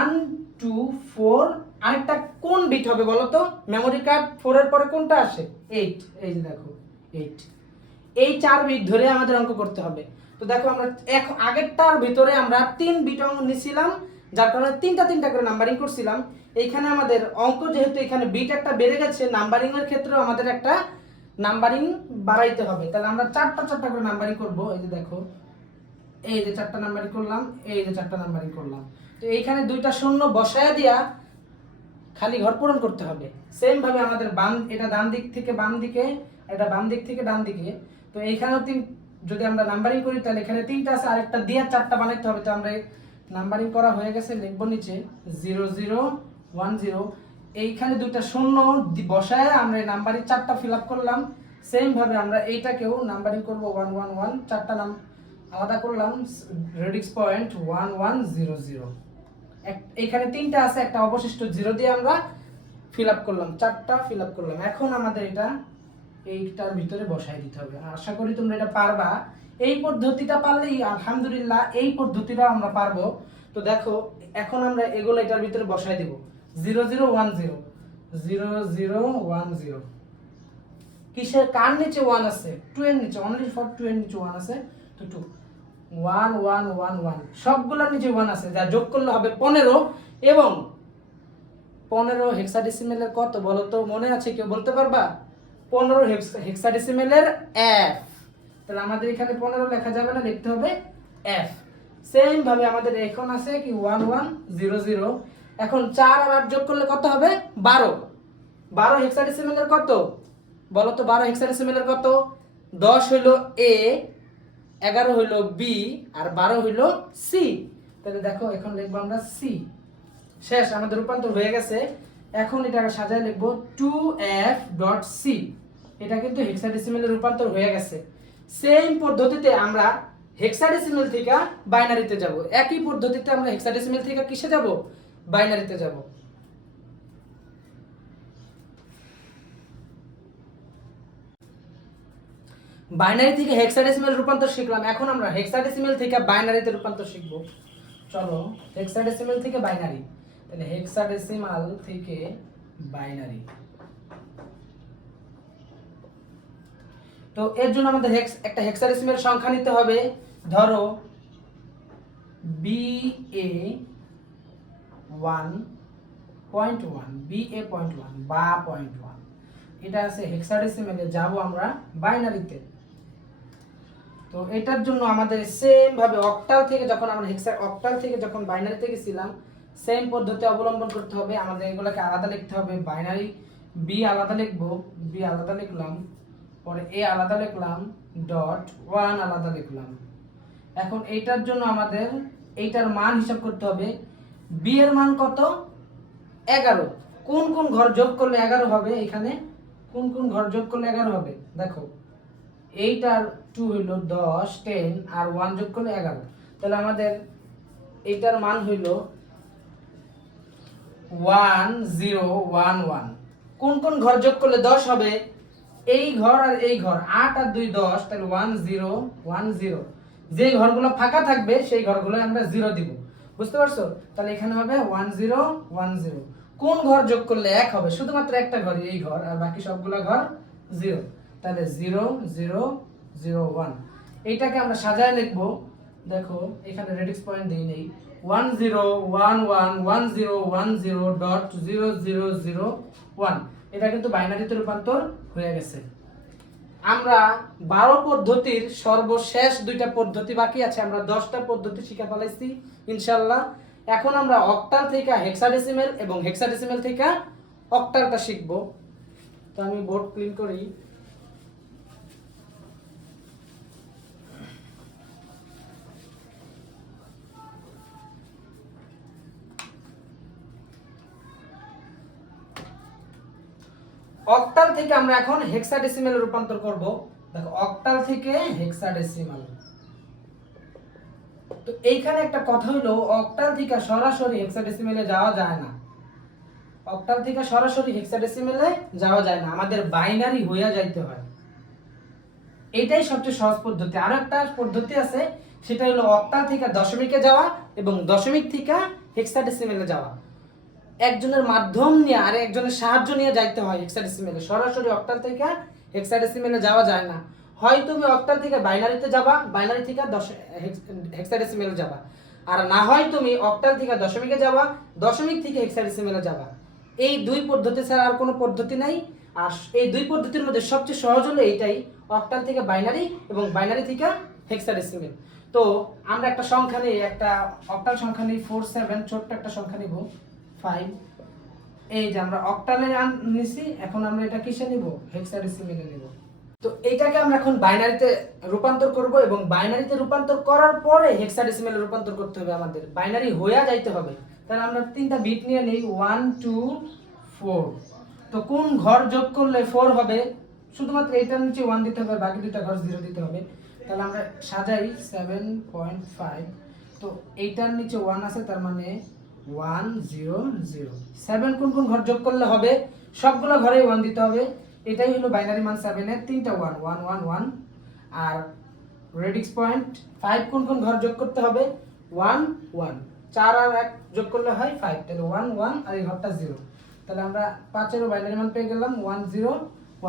1 2 4। আরেকটা কোন বিট হবে বলো তো? মেমোরি কার্ড 4 এর পরে কোনটা আসে? 8। এই যে দেখো 8। এই 4 বিট ধরে আমাদের অঙ্ক করতে হবে। তো দেখো আমরা আগেরটার ভিতরে আমরা 3 বিট অঙ্ক নিছিলাম, যার কারণে তিনটা করে নাম্বারিং করছিলাম। এইখানে আমাদের অঙ্ক যেহেতু এখানে বিট একটা বেড়ে গেছে, নাম্বারিং এর ক্ষেত্রেও আমাদের একটা নাম্বারিং বাড়াইতে হবে। তাহলে আমরা 4টা করে নাম্বারিং করব। এই যে দেখো, এই যে 4টা নাম্বারিং করলাম, এই যে 4টা নাম্বারিং করলাম। তো এইখানে 2টা শূন্য বসায়া দিয়া খালি ঘর পূরণ করতে হবে। সেম ভাবে আমাদের এটা ডান দিক থেকে বাম দিকে, এটা বাম দিক থেকে ডান দিকে। তো এইখানেও যদি আমরা নাম্বারিং করি তাহলে এখানে 3টা আছে, আরেকটা দিয়া 4টা বানাইতে হবে। তো আমরা নাম্বারিং করা হয়ে গেছে, লিখবো নিচে 0010। এইখানে 2টা শূন্য বসায় আমরা এই নাম্বারিং 4টা ফিল আপ করলাম। সেম ভাবে আমরা এইটাকেও নাম্বারিং করব 111। 4টা নাম আলাদা করলাম, রেডিক্স পয়েন্ট 1100। এখানে 3টা আছে, একটা অবশিষ্ট 0 দিয়ে আমরা ফিল আপ করলাম, 4টা ফিল আপ করলাম। এখন আমাদের এটা এইটার ভিতরে বসাই দিতে হবে। আশা করি তোমরা এটা পারবা। এই পদ্ধতিটা পারলেই আলহামদুলিল্লাহ এই পদ্ধতিটা আমরা পারবো। তো দেখো এখন আমরা এগুলো এটার ভিতরে বসাই দেব। 0010 কিসের কার নিচে 1 আছে? 2 এর নিচে, অনলি ফর 2 এর নিচে 1 আছে। তো 2 1111 সবগুলোর নিচে 1 আছে, যা যোগ করলে হবে 15। এবং 15 হেক্সাডেসিমেলের কত বলো তো? মনে আছে কেউ বলতে পারবা? 15 হেক্সাডেসিমেলের f। তাহলে আমাদের এখানে 15 লেখা যাবে না, লিখতে হবে f। সেম ভাবে আমাদের এখন আছে কি 1100। এখন 4 আর 8 যোগ করলে কত হবে? 12। 12 হেক্সাডেসিমেলের কত বলো তো? 12 হেক্সাডেসিমেলের কত? 10 হইলো a, 11 হইলো b, আর 12 হইলো c। তাহলে দেখো এখন লিখবো আমরা c। শেষ, আমাদের রূপান্তর হয়ে গেছে। এখন এটা সাজায় লিখবো 2f.c। এটা কিন্তু হেক্সাডেসিমেলে রূপান্তর হয়ে গেছে। সেম পদ্ধতিতে আমরা হেক্সাডেসিমেল থেকে বাইনারিতে যাব। একই পদ্ধতিতে আমরা হেক্সাডেসিমেল থেকে কিসে যাব? বাইনারিতে যাব। বাইনারি থেকে হেক্সাডেসিমেল রূপান্তর শিখলাম, এখন আমরা হেক্সাডেসিমেল থেকে বাইনারিতে রূপান্তর শিখব। চলো, হেক্সাডেসিমেল থেকে বাইনারি, তাহলে হেক্সাডেসিমাল থেকে বাইনারি। তো এর জন্য আমাদের একটা হেক্সাডেসিমেল সংখ্যা নিতে হবে। ধরো BA1.1 BA.1 বা 0.1, এটা আছে হেক্সাডেসিমেলে, যাব আমরা বাইনারিতে। তো এটার জন্য আমাদের সেম ভাবে অক্টাল থেকে যখন আমরা অক্টাল থেকে যখন বাইনারিতে গেছিলাম, সেম পদ্ধতি অবলম্বন করতে হবে। আমাদের এগুলোকে আলাদা লিখতে হবে। বাইনারি বি আলাদা লিখবো, বি আলাদা লিখলাম, পরে এ আলাদা লিখলাম, ডট 1 আলাদা লিখলাম। এখন এইটার জন্য আমাদের এইটার মান হিসাব করতে হবে। বি এর মান কত? 11। কোন কোন ঘর যোগ করলে 11 হবে? এখানে কোন কোন ঘর যোগ করলে 11 হবে? দেখো, 8 আর 2 হইল 10, 10 আর 1 যোগ করলে 11। তাহলে আমাদের এইটার মান হইল 1011। কোন কোন ঘর যোগ করলে 10 হবে? এই ঘর আর এই ঘর, 8 আর 2 10, তাহলে 1010। যে ঘরগুলো ফাঁকা থাকবে সেই ঘরগুলো আমরা 0 দিব। বুঝতে পারছো? তাহলে এখানে হবে 1010। কোন ঘর যোগ করলে 1 হবে? শুধুমাত্র একটা ঘর, এই ঘর, আর বাকি সবগুলো ঘর 0। তাহলে 0001। এইটাকে আমরা সাজায় লিখবো। দেখো, এখানে রেডিক্স পয়েন্ট দিই নেই। 10111010.0001। এটা কিন্তু বাইনারিতে রূপান্তর হয়ে গেছে। আমরা 12 পদ্ধতির সর্বশেষ 2টা পদ্ধতি বাকি আছে। আমরা 10টা পদ্ধতি শিখে ফেলাইছি ইনশাআল্লাহ। এখন আমরা অক্টাল থেকে হেক্সাডেসিমেল এবং হেক্সাডেসিমেল থেকে অক্টালটা শিখব। তো আমি বোর্ড ক্লিন করি। অক্টাল থেকে আমরা এখন হেক্সাডেসিমেলে রূপান্তর করব। দেখো, অক্টাল থেকে হেক্সাডেসিমাল। তো এইখানে একটা কথা হলো, অক্টাল থেকে সরাসরি হেক্সাডেসিমেলে যাওয়া যায় না। অক্টাল থেকে সরাসরি হেক্সাডেসিমেলে যাওয়া যায় না, আমাদের বাইনারি হইয়া যাইতে হয়। এটাই সবচেয়ে সহজ পদ্ধতি। আরো একটা পদ্ধতি আছে, সেটা হলো অক্টাল থেকে দশমিকে যাওয়া এবং দশমিক থেকে হেক্সাডেসিমেলে যাওয়া। একজনের মাধ্যম নিয়ে আর একজনের সাহায্য নিয়ে যাইতে হয় হেক্সাডেসিমেলে। সরাসরি অক্টাল থেকে হেক্সাডেসিমেলে যাওয়া যায় না। হয় তুমি অক্টাল থেকে বাইনারিতে যাবা, বাইনারি থেকে হেক্সাডেসিমেলে যাবা, আর না হয় তুমি অক্টাল থেকে দশমিকে যাবা, দশমিক থেকে হেক্সাডেসিমেলে যাবা। এই দুই পদ্ধতি ছাড়া আর কোনো পদ্ধতি নাই। আর এই দুই পদ্ধতির মধ্যে সবচেয়ে সহজ হলো এইটাই, অক্টাল থেকে বাইনারি এবং বাইনারি থেকে হেক্সাডেসিমেল। তো আমরা একটা সংখ্যা নিই, একটা অক্টাল সংখ্যা নিই 47, ছোট্ট একটা সংখ্যা নিব 5। এই যে আমরা অক্টালে নিছি, এখন আমরা এটা কিসে নিব? হেক্সাডেসিমেলে নিব। তো এইটাকে আমরা এখন বাইনারিতে রূপান্তর করব এবং বাইনারিতে রূপান্তর করার পরে হেক্সাডেসিমেলে রূপান্তর করতে হবে। আমাদের বাইনারি হইয়া যাইতে হবে। তাহলে আমরা 3টা বিট নিয়ে নেই, 1 2 4। তো কোন ঘর যোগ করলে 4 হবে? শুধুমাত্র এইটার নিচে 1 দিতে হবে, বাকি দুটো ঘর 0 দিতে হবে। তাহলে আমরা সাজাই 7.5। তো এইটার নিচে 1 আছে, তার মানে 1 0 0। 7 কোন কোন ঘর যোগ করলে হবে? সবগুলো ঘরে 1 দিতে হবে। এটাই হলো বাইনারি মান 7 এর 3টা 1 1 1 1। আর রেডিক্স পয়েন্ট 5 কোন কোন ঘর যোগ করতে হবে? 1 1। 4 আর 1 যোগ করলে হয় 5, তাহলে 1 1 আর এই ঘরটা 0। তাহলে আমরা 5 এর বাইনারি মান পেয়ে গেলাম 1 0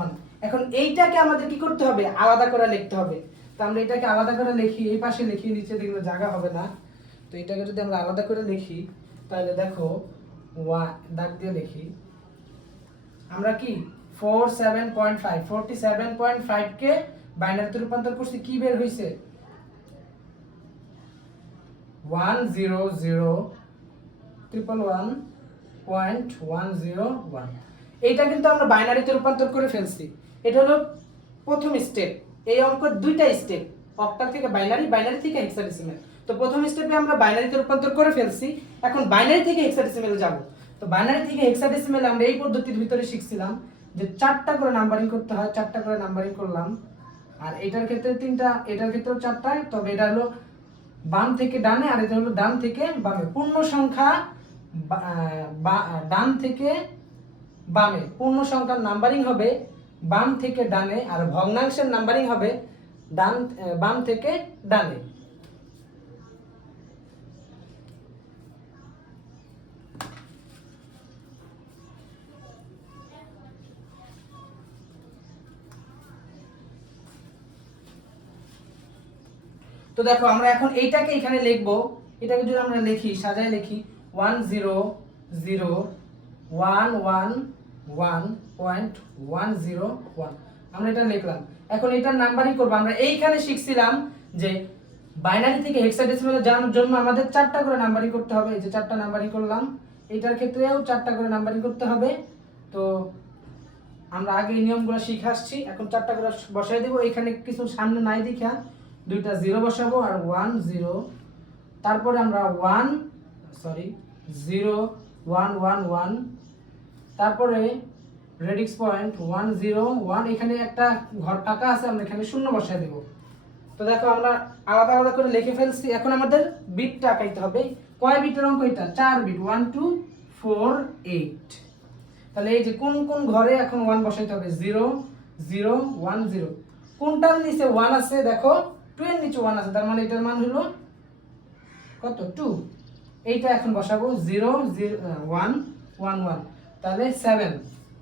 1। এখন এইটাকে আমাদের কি করতে হবে? আলাদা করে লিখতে হবে। তো আমরা এটাকে আলাদা করে লিখি, এই পাশে লিখি, নিচে দেখলে জায়গা হবে না। তো এটাকে যদি আমরা আলাদা করে লিখি, তাহলে দেখো দাগ দিয়ে লিখি, আমরা কি 47.5 কে বাইনারিতে রূপান্তর করছি, কি বের হইছে? 1001111.101। এইটা কিন্তু আমরা বাইনারিতে রূপান্তর করে ফেলছি। এটা হলো প্রথম স্টেপ। এই অঙ্কের 2টা স্টেপ, অক্টাল থেকে বাইনারি, বাইনারি থেকে হেক্সাডেসিমেল। তো প্রথম স্টেপে আমরা বাইনারিতে রূপান্তর করে ফেলছি, এখন বাইনারি থেকে হেক্সাডেসিমেলে যাব। তো বাইনারি থেকে হেক্সাডেসিমেল আমরা এই পদ্ধতির ভিতরে শিখছিলাম যে 4টা করে নাম্বারিং করতে হয়। 4টা করে নাম্বারিং করলাম, আর এটার ক্ষেত্রে 3টা, এটার ক্ষেত্রেও 4টা, তবে এটা হলো বাম থেকে ডানে আর এটা হলো ডান থেকে বামে। পূর্ণ সংখ্যা ডান থেকে বামে, পূর্ণ সংখ্যার নাম্বারিং হবে বাম থেকে ডানে, আর ভগ্নাংশের নাম্বারিং হবে বাম থেকে ডানে। তো দেখো আমরা এখন এইটাকে এখানে লিখবো। এটাকে যদি আমরা লিখি, সাজায় লিখি 1 0 0 1 1 1.101, আমরা এটা লিখলাম। এখন এটার নাম্বারিং করব। আমরা এইখানে শিখছিলাম যে বাইনারি থেকে হেক্সাডেসিমালে যাওয়ার জন্য আমাদের 4টা করে নাম্বারিং করতে হবে। এই যে 4টা নাম্বারিং করলাম, এটার ক্ষেত্রেও 4টা করে নাম্বারিং করতে হবে। তো আমরা আগে এই নিয়মগুলো শিখে আসছি, এখন 4টা করে বসাই দেব। এখানে কিছু সামনে নাই দেখা 2টা 0 বসাবো আর 1 0, তারপরে আমরা 0 1 1 1, তারপরে রেডিক্স পয়েন্ট 1 0 1, এখানে একটা ঘর ফাঁকা আছে, আমরা এখানে 0 বসাই দেব। তো দেখো আমরা আলাদা আলাদা করে লিখে ফেলছি। এখন আমাদের বিটটা আঁকাইতে হবে। কয় বিটের অঙ্ক এটা? 4 বিট, 1 2 4 8। তাহলে এই যে কোন কোন ঘরে এখন 1 বসাইতে হবে? 0 0 1 0। কোনটার নিচে 1 আছে? দেখো 2 এর নিচে 1 আছে, তার মানে এটার মান হলো কত? 2। এইটা এখন বসাবো 0 0 1 1 1, তাহলে 7।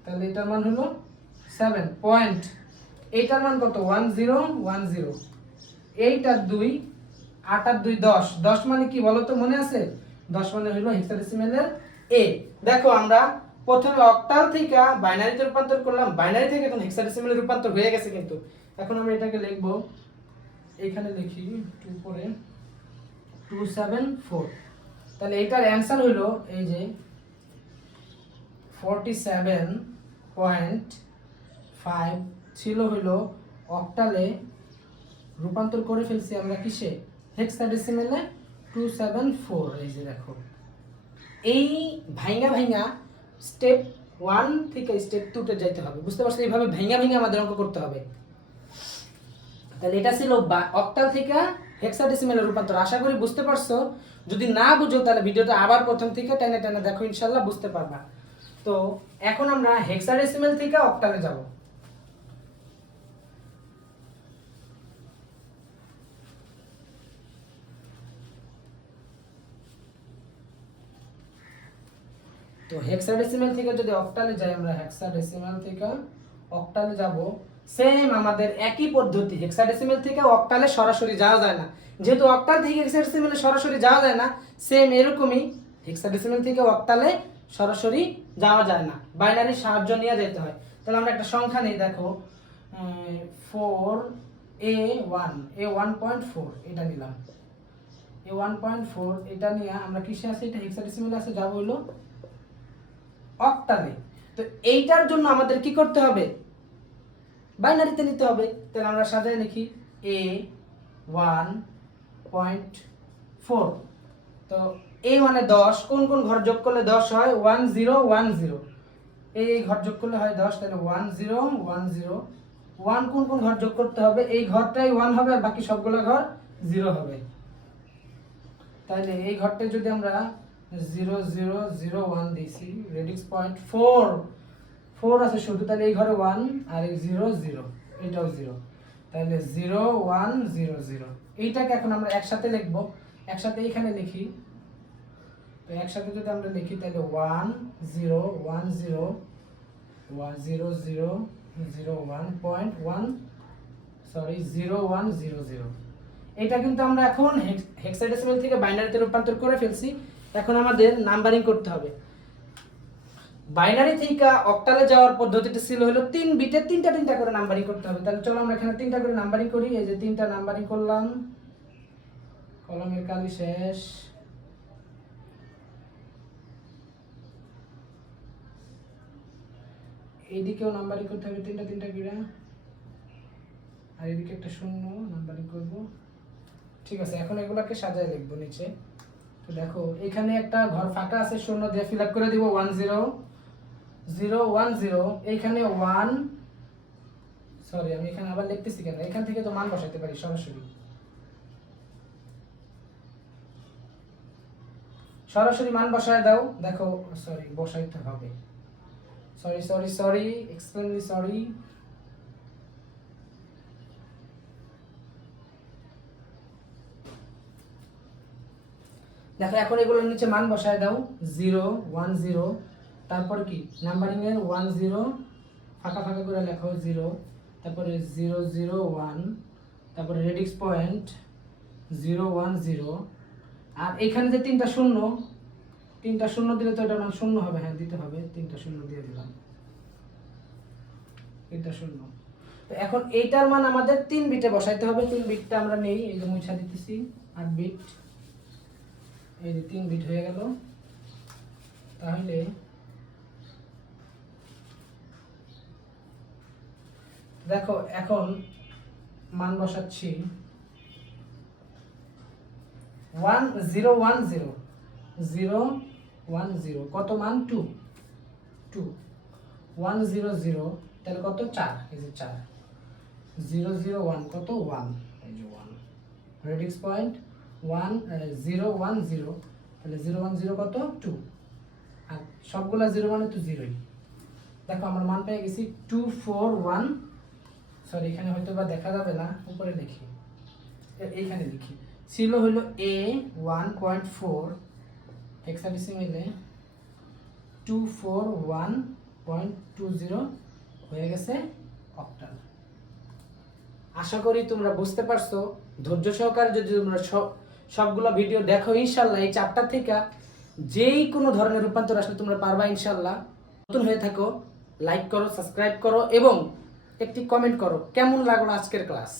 তাহলে এটার মান হলো 7 পয়েন্ট। এইটার মান কত? 1 0 1 0। এইটার 2, 8 আর 2 10। 10 মানে কি বলো তো, মনে আছে? 10 মানে হলো হেক্সাডেসিমেলের এ। দেখো আমরা প্রথমে অক্টাল থেকে বাইনারিতে রূপান্তর করলাম, বাইনারি থেকে এখন হেক্সাডেসিমেলে রূপান্তর হয়ে গেছে। কিন্তু এখন আমরা এটাকে লিখবো, এখানে লিখি 2 পরে 2 7 4। তাহলে এটার অ্যানসার হলো এই যে 47.5 ছিল হলো অক্টালে, রূপান্তর করে ফেলছি আমরা কিসে? হেক্সাডেসিমেলে 274। এই যে দেখো, এই ভাঙা ভাঙা স্টেপ 1 থেকে স্টেপ 2 তে যেতে হবে, বুঝতে পারছো? এইভাবে ভাঙা ভাঙা আমাদের অঙ্ক করতে হবে। তাহলে এটা ছিল অক্টাল থেকে হেক্সাডেসিমেলে রূপান্তর। আশা করি বুঝতে পারছো। যদি না বুঝো তাহলে ভিডিওটা আবার প্রথম থেকে টেনে টেনে দেখো, ইনশাআল্লাহ বুঝতে পারবা। তো এখন আমরা হেক্সাডেসিমেল থেকে অক্টালে যাব। তো হেক্সাডেসিমেল থেকে যদি অক্টালে যাই, আমরা হেক্সাডেসিমেল থেকে অক্টালে যাব, সেম আমাদের একই পদ্ধতি। হেক্সাডেসিমেল থেকে অক্টালে সরাসরি যাওয়া যায় না, যেহেতু অক্টাল থেকে হেক্সাডেসিমেলে সরাসরি যাওয়া যায় না, সেম এরকমই হেক্সাডেসিমেল থেকে অক্টালে সরাসরি যাওয়া যায় না, বাইনারির সাহায্য নিয়ে যেতে হয়। তাহলে আমরা একটা সংখ্যা নিই, দেখো 4A1 এটা নিলাম। A1.4 এটা নিয়ে আমরা কিসে আছে? এটা হেক্সাডেসিমেলে আছে, যাব হলো অক্টালে। তো এইটার জন্য আমাদের কি করতে হবে? বাইনারিতে নিতে হবে। তাহলে আমরা সাজায় লিখি A1.4। তো A মানে 10, কোন কোন ঘর যোগ করলে 10 হয়? 1 0 1 0। এই ঘর যোগ করলে হয় 10, তাহলে 1 0 1 0। 1 কোন কোন ঘর যোগ করতে হবে? এই ঘরটাই 1 হবে আর বাকি সবগুলো ঘর 0 হবে। তাহলে এই ঘরটাই যদি আমরা 0 0 0 1 দিছি, রেডিক্স পয়েন্ট 4 আছে শুধু, তাহলে এই ঘরে 1 আর এই 0 0, এটাও 0, তাহলে 0 1 0 0। এইটাকে এখন আমরা একসাথে লিখবো, একসাথে এখানে লিখি। তো একসাথে যদি আমরা লিখি তাহলে 1 0 1 0 1 0 0 0 1.1 0 1 0 0। এটা কিন্তু আমরা এখন হেক্সাডেসিমেল থেকে বাইনারিতে রূপান্তর করে ফেলছি। এখন আমাদের নাম্বারিং করতে হবে। বাইনারি থেকে অক্টালে যাওয়ার পদ্ধতিটা ছিল হলো 3 বিটে 3টা করে নাম্বারিং করতে হবে। তাহলে চলো আমরা এখানে 3টা করে নাম্বারিং করি। এই যে 3টা নাম্বারিং করলাম, কলমের কালি শেষ। এইদিকেও নাম্বারিং করতে হবে 3টা করে, আর এদিকে একটা 0 নাম্বারিং করব। ঠিক আছে, এখন এগুলাকে সাজায় লিখবো নিচে। তো দেখো এখানে একটা ঘর ফাঁকা আছে, 0 দিয়ে ফিল আপ করে দিব। 1 0 0 1 0, এইখানে 1 সরি আমি এখানে আবার লিখতেছি কেন, এখান থেকে তো মান বসাইতে পারি সরাসরি। সরাসরি মান বসায় দাও, দেখো সরি বসাইতে হবে, sorry sorry sorry extremely sorry. দেখো এখন এগুলোর নিচে মান বসায় দাও, 0 1 0, তারপর কি নাম্বারিং এর 1 0 ফাঁকা ফাঁকা করে লেখো 0, তারপরে 0 0 1, তারপরে রেডিক্স পয়েন্ট 0 1 0, আর এখানে যে তিনটা শূন্য দিলে তো এটা মান শূন্য হবে, হ্যাঁ দিতে হবে, তিনটা শূন্য দিয়ে দিলাম, তিনটা শূন্য। তো এখন এইটার মান আমাদের 3 বিটে বসাইতে হবে। 3 বিটটা আমরা নেই, এই যে মুছা দিতেছি 8 বিট, এই যে 3 বিট হয়ে গেল। তাহলে দেখো এখন মান বসাচ্ছি 1 0 1 0 0 1 0, কত মান 2 2 1 0 0, তাহলে কত 4, এই যে 4 0 0 1 কত 1, এই যে 1, রেডিক্স পয়েন্ট 1 0 1 0, তাহলে 0 1 0 কত 2, আর সবগুলা 0 মানে তো 0ই। দেখো আমরা মান পেয়ে গেছি 2 4 1, সরি এখানে হয়তো বা দেখা যাবে না, উপরে লিখি, এইখানে লিখি, ছিল হলো a 1.4 হেক্সাডেসিমেলে 241.20 হয়ে গেছে অক্টাল। আশা করি তোমরা বুঝতে পারছো। ধৈর্য সহকারে যদি তোমরা সবগুলো ভিডিও দেখো, ইনশাল্লাহ এই চ্যাপ্টার থেকে যেই কোনো ধরনের রূপান্তর আসলে তোমরা পারবা ইনশাল্লাহ। নতুন হয়ে থাকো, লাইক করো, সাবস্ক্রাইব করো এবং একটি কমেন্ট করো কেমন লাগলো আজকের ক্লাস।